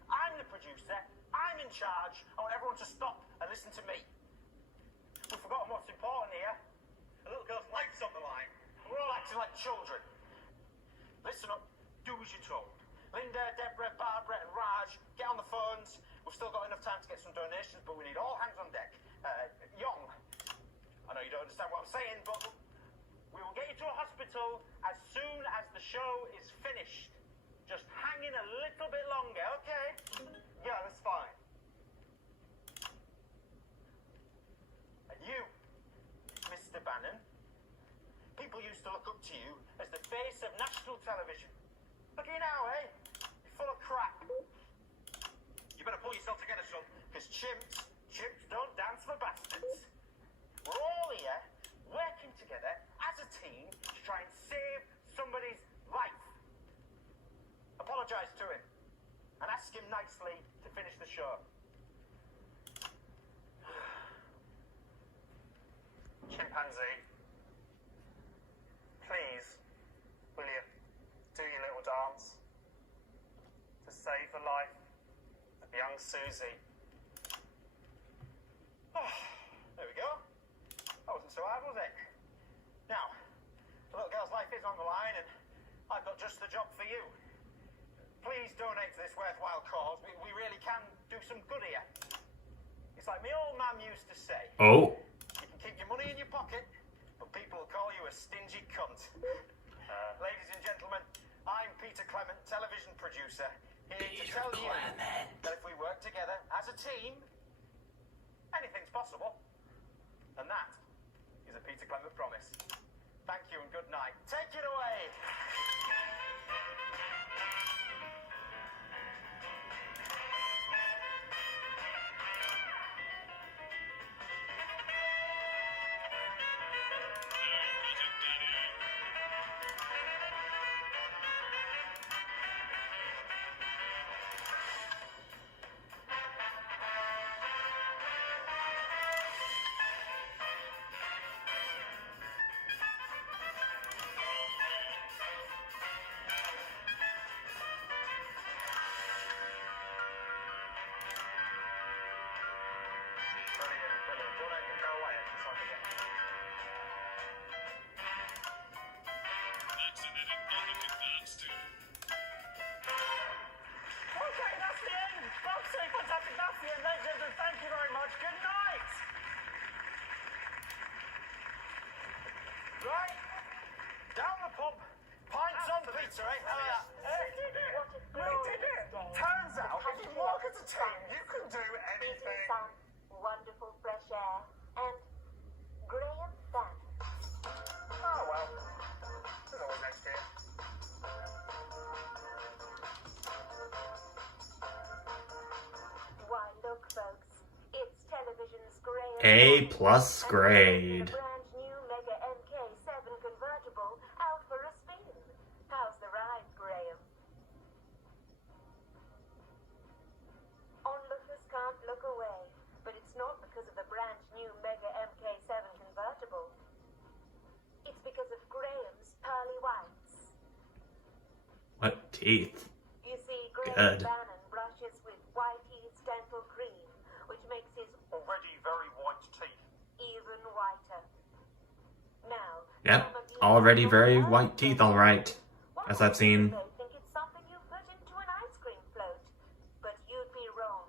I'm the producer. I'm in charge. I want everyone to stop and listen to me. We've forgotten what's important here. A little girl's life's on the line. We're all acting like children. Listen up. Do as you're told. Linda, Deborah, Barbara and Raj, get on the phones. We've still got enough time to get some donations, but we need all hands on deck. Young, I know you don't understand what I'm saying, but we will get you to a hospital as soon as the show is finished. Just hang in a little bit longer, okay? Yeah, that's fine. And you, Mr. Bannon, people used to look up to you as the face of national television. Look at you now, eh? You're full of crap. You better pull yourself together, son, because chimps don't dance for bastards. We're all here, working together as a team to try and save somebody's life. Apologise to him, and ask him nicely to finish the show. Chimpanzee, please, will you do your little dance to save the life of young Susie? Oh, there we go. That wasn't so hard, was it? Now, The little girl's life is on the line, and I've got just the job for you. Please donate to this worthwhile cause. We really can do some good here. It's like my old man used to say. Oh. You can keep your money in your pocket, but people will call you a stingy cunt. Ladies and gentlemen, I'm Peter Clement, television producer, here to tell you that if we work together as a team, anything's possible. And that is a Peter Clement promise. Thank you and good night. Take it away! Okay, that's the end. That's so fantastic. That's the end, ladies and gentlemen. Thank you very much. Good night. Right. Down the pub. Pints on pizza, eh? How about that? We did it. Turns out, if you work as a team, you can do anything. Sun, wonderful fresh air, and Graham Bannon. Oh, well. There's always next year. Why, look, folks, it's television's Graham A+ Bannon. grade. The brand new Mega MK7 convertible out for a spin. How's the ride, Graham? Onlookers can't look away, but it's not because of the brand new Mega MK7 convertible. It's because of Graham's pearly whites. What teeth? You see, Graham Good. Bannon brushes with Whitey's dental cream, which makes his Already very white teeth. even whiter. Now, Yep. some of you Already might very not white teeth, alright. As I've seen. may think it's something you put into an ice cream float, but you'd be wrong.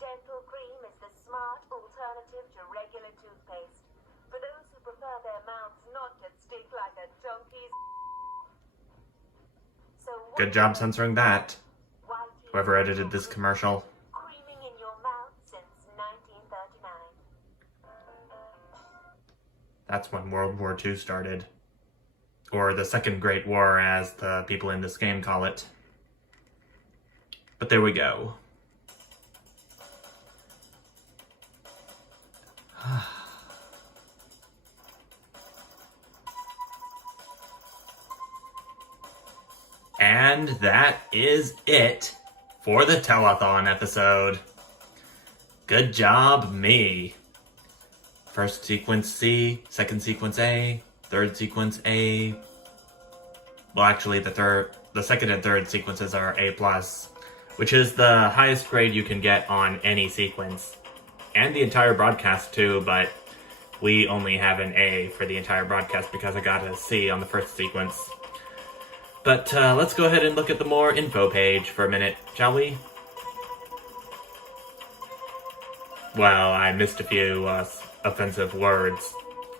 Dental cream is the smart alternative to regular toothpaste. For those who prefer their mouths not to stick like a donkey's. So Good job censoring that. Whitey's Whoever edited this commercial. creaming in your mouth since 1939. That's when World War II started. Or the Second Great War, as the people in this game call it. But there we go. And that is it for the telethon episode. Good job, me. First sequence C, second sequence A, third sequence A. Well, actually, the second and third sequences are A+, which is the highest grade you can get on any sequence. And the entire broadcast too, but we only have an A for the entire broadcast because I got a C on the first sequence. But let's go ahead and look at the more info page for a minute, shall we? Well, I missed a few offensive words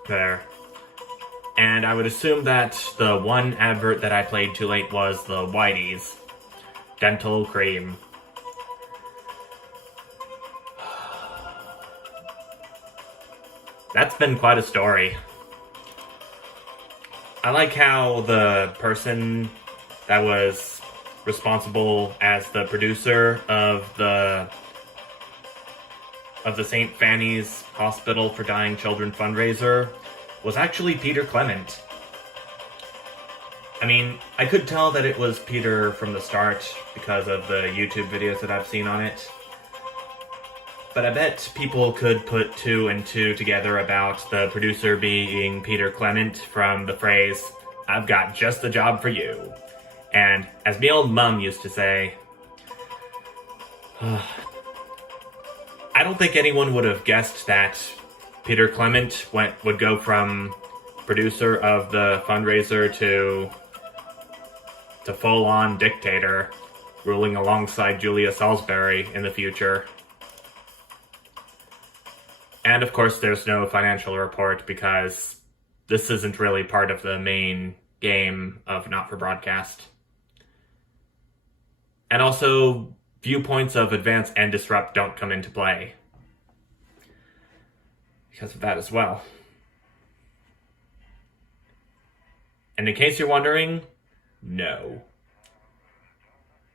there. And I would assume that the one advert that I played too late was the Whitey's dental cream. That's been quite a story. I like how the person that was responsible as the producer of the St. Fanny's Hospital for Dying Children fundraiser was actually Peter Clement. I mean, I could tell that it was Peter from the start because of the YouTube videos that I've seen on it. But I bet people could put two and two together about the producer being Peter Clement from the phrase, "I've got just the job for you." And as my old mum used to say, I don't think anyone would have guessed that Peter Clement would go from producer of the fundraiser to full-on dictator, ruling alongside Julia Salisbury in the future. And of course there's no financial report because this isn't really part of the main game of Not for Broadcast. And also, viewpoints of Advance and Disrupt don't come into play because of that as well. And in case you're wondering, no.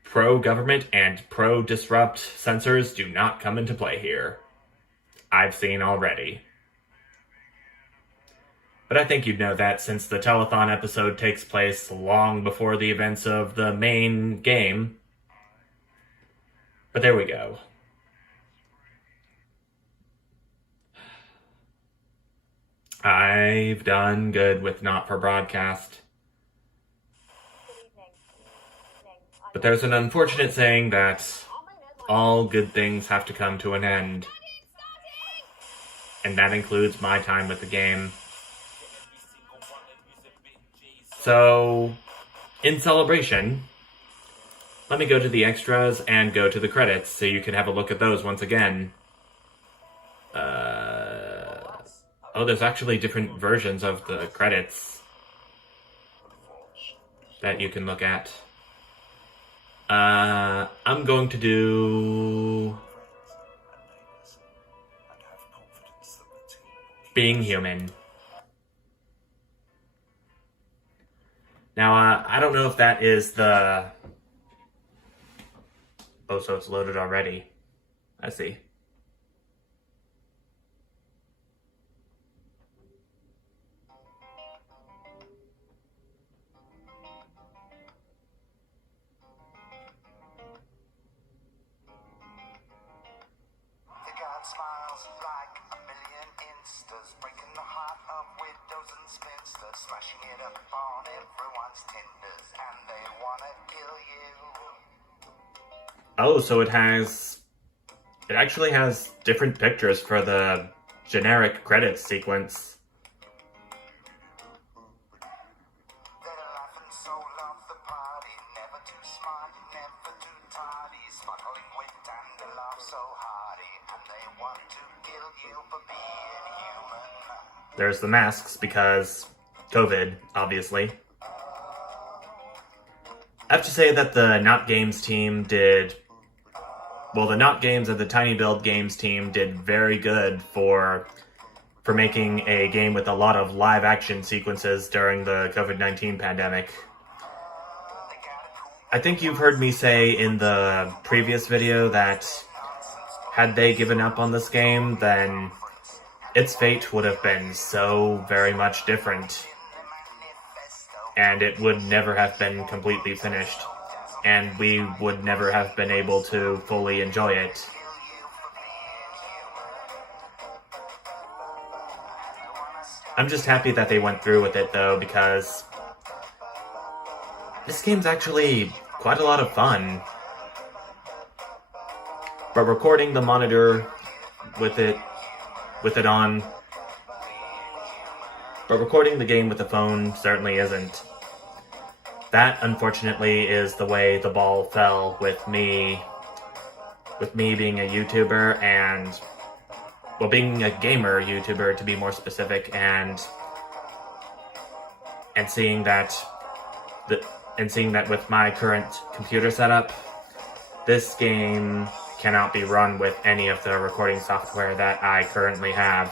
Pro-government and pro-disrupt censors do not come into play here. I've seen already. But I think you'd know that since the Telethon episode takes place long before the events of the main game. But there we go. I've done good with Not for Broadcast. But there's an unfortunate saying that all good things have to come to an end. And that includes my time with the game. So, in celebration, let me go to the extras and go to the credits so you can have a look at those once again. Oh, there's actually different versions of the credits that you can look at. I'm going to do Being Human. Now, I don't know if that is the... Oh, so it's loaded already. I see. Smiles like a million instas, breaking the heart of widows and spinsters, smashing it up on everyone's tinders, and they wanna kill you. Oh, so it actually has different pictures for the generic credits sequence. There's the masks because COVID, obviously. I have to say that the Not Games team did... Well, the Not Games and the Tiny Build Games team did very good for making a game with a lot of live action sequences during the COVID-19 pandemic. I think you've heard me say in the previous video that had they given up on this game, then its fate would have been so very much different, and it would never have been completely finished, and we would never have been able to fully enjoy it. I'm just happy that they went through with it, though, because this game's actually quite a lot of fun. But recording the monitor with it on, but recording the game with the phone certainly isn't. That, unfortunately, is the way the ball fell with me being a YouTuber and, well, being a gamer YouTuber to be more specific, and seeing that with my current computer setup, this game cannot be run with any of the recording software that I currently have.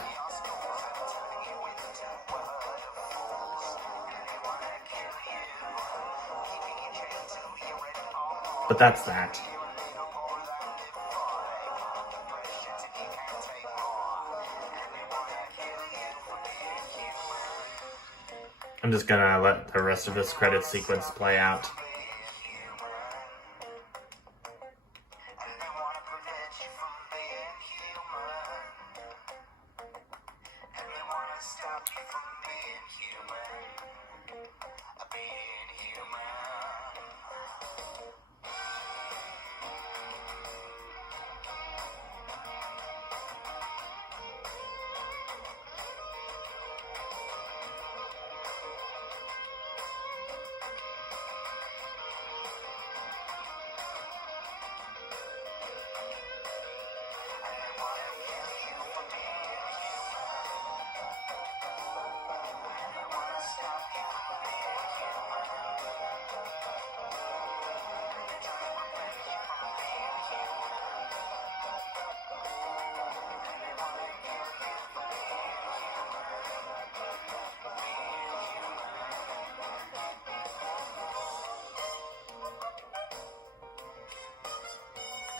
But that's that. I'm just gonna let the rest of this credits sequence play out.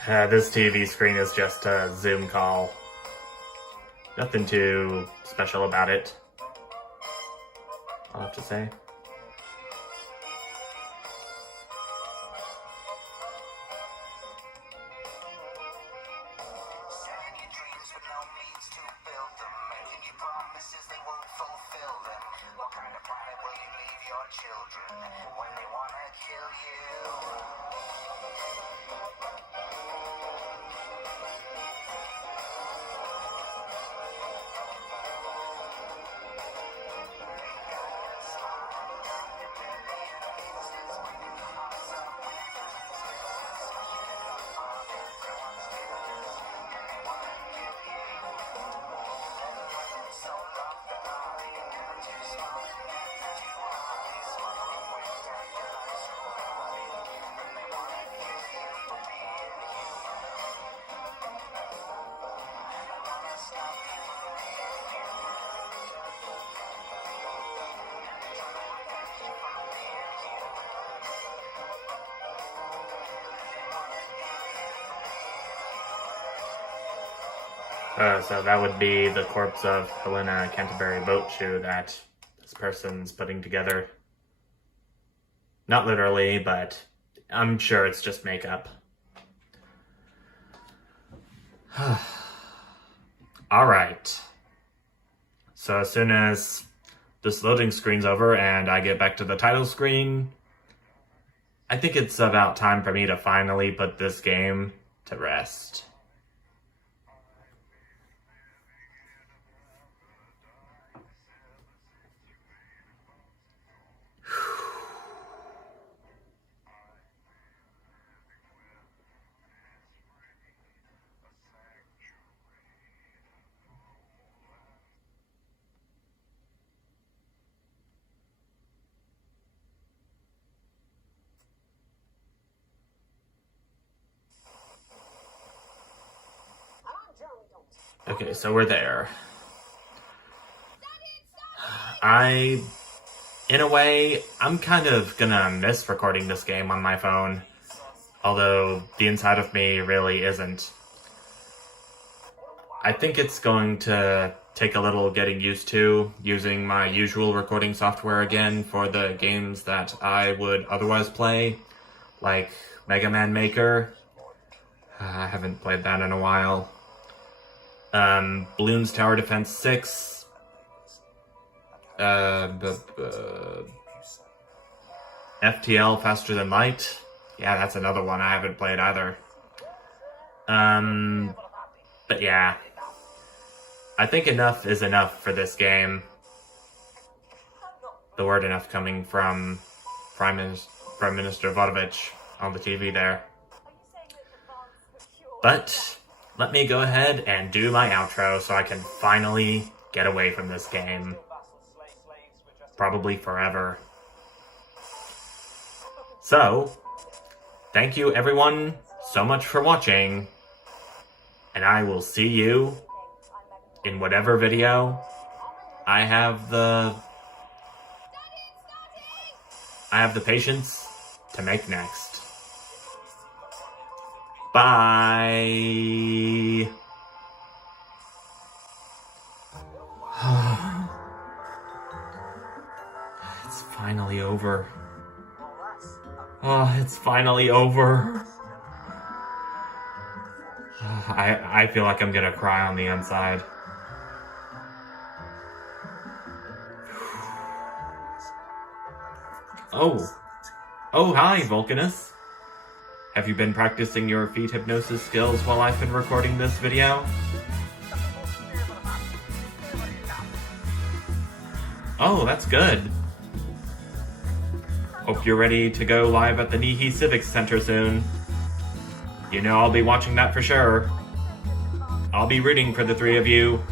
This TV screen is just a Zoom call. Nothing too special about it, I'll have to say. Setting your dreams but no means to build them. Making you promises they won't fulfill them. What kind of planet will you leave your children when they wanna kill you? So that would be the corpse of Helena Canterbury Boat Shoe that this person's putting together. Not literally, but I'm sure it's just makeup. Alright. So as soon as this loading screen's over and I get back to the title screen, I think it's about time for me to finally put this game to rest. Okay, so we're there. In a way, I'm kind of gonna miss recording this game on my phone, although the inside of me really isn't. I think it's going to take a little getting used to using my usual recording software again for the games that I would otherwise play, like Mega Man Maker. I haven't played that in a while. Bloons Tower Defense 6. FTL Faster Than Light. Yeah, that's another one I haven't played either. But yeah. I think enough is enough for this game. The word enough coming from Prime Minister Vodovich on the TV there. But let me go ahead and do my outro so I can finally get away from this game. Probably forever. So, thank you everyone so much for watching, and I will see you in whatever video I have the patience to make next. Bye. It's finally over. Oh, it's finally over. I feel like I'm gonna cry on the inside. Oh, hi, Vulcanus. Have you been practicing your feet hypnosis skills while I've been recording this video? Oh, that's good. Hope you're ready to go live at the Nihi Civic Center soon. You know I'll be watching that for sure. I'll be rooting for the three of you.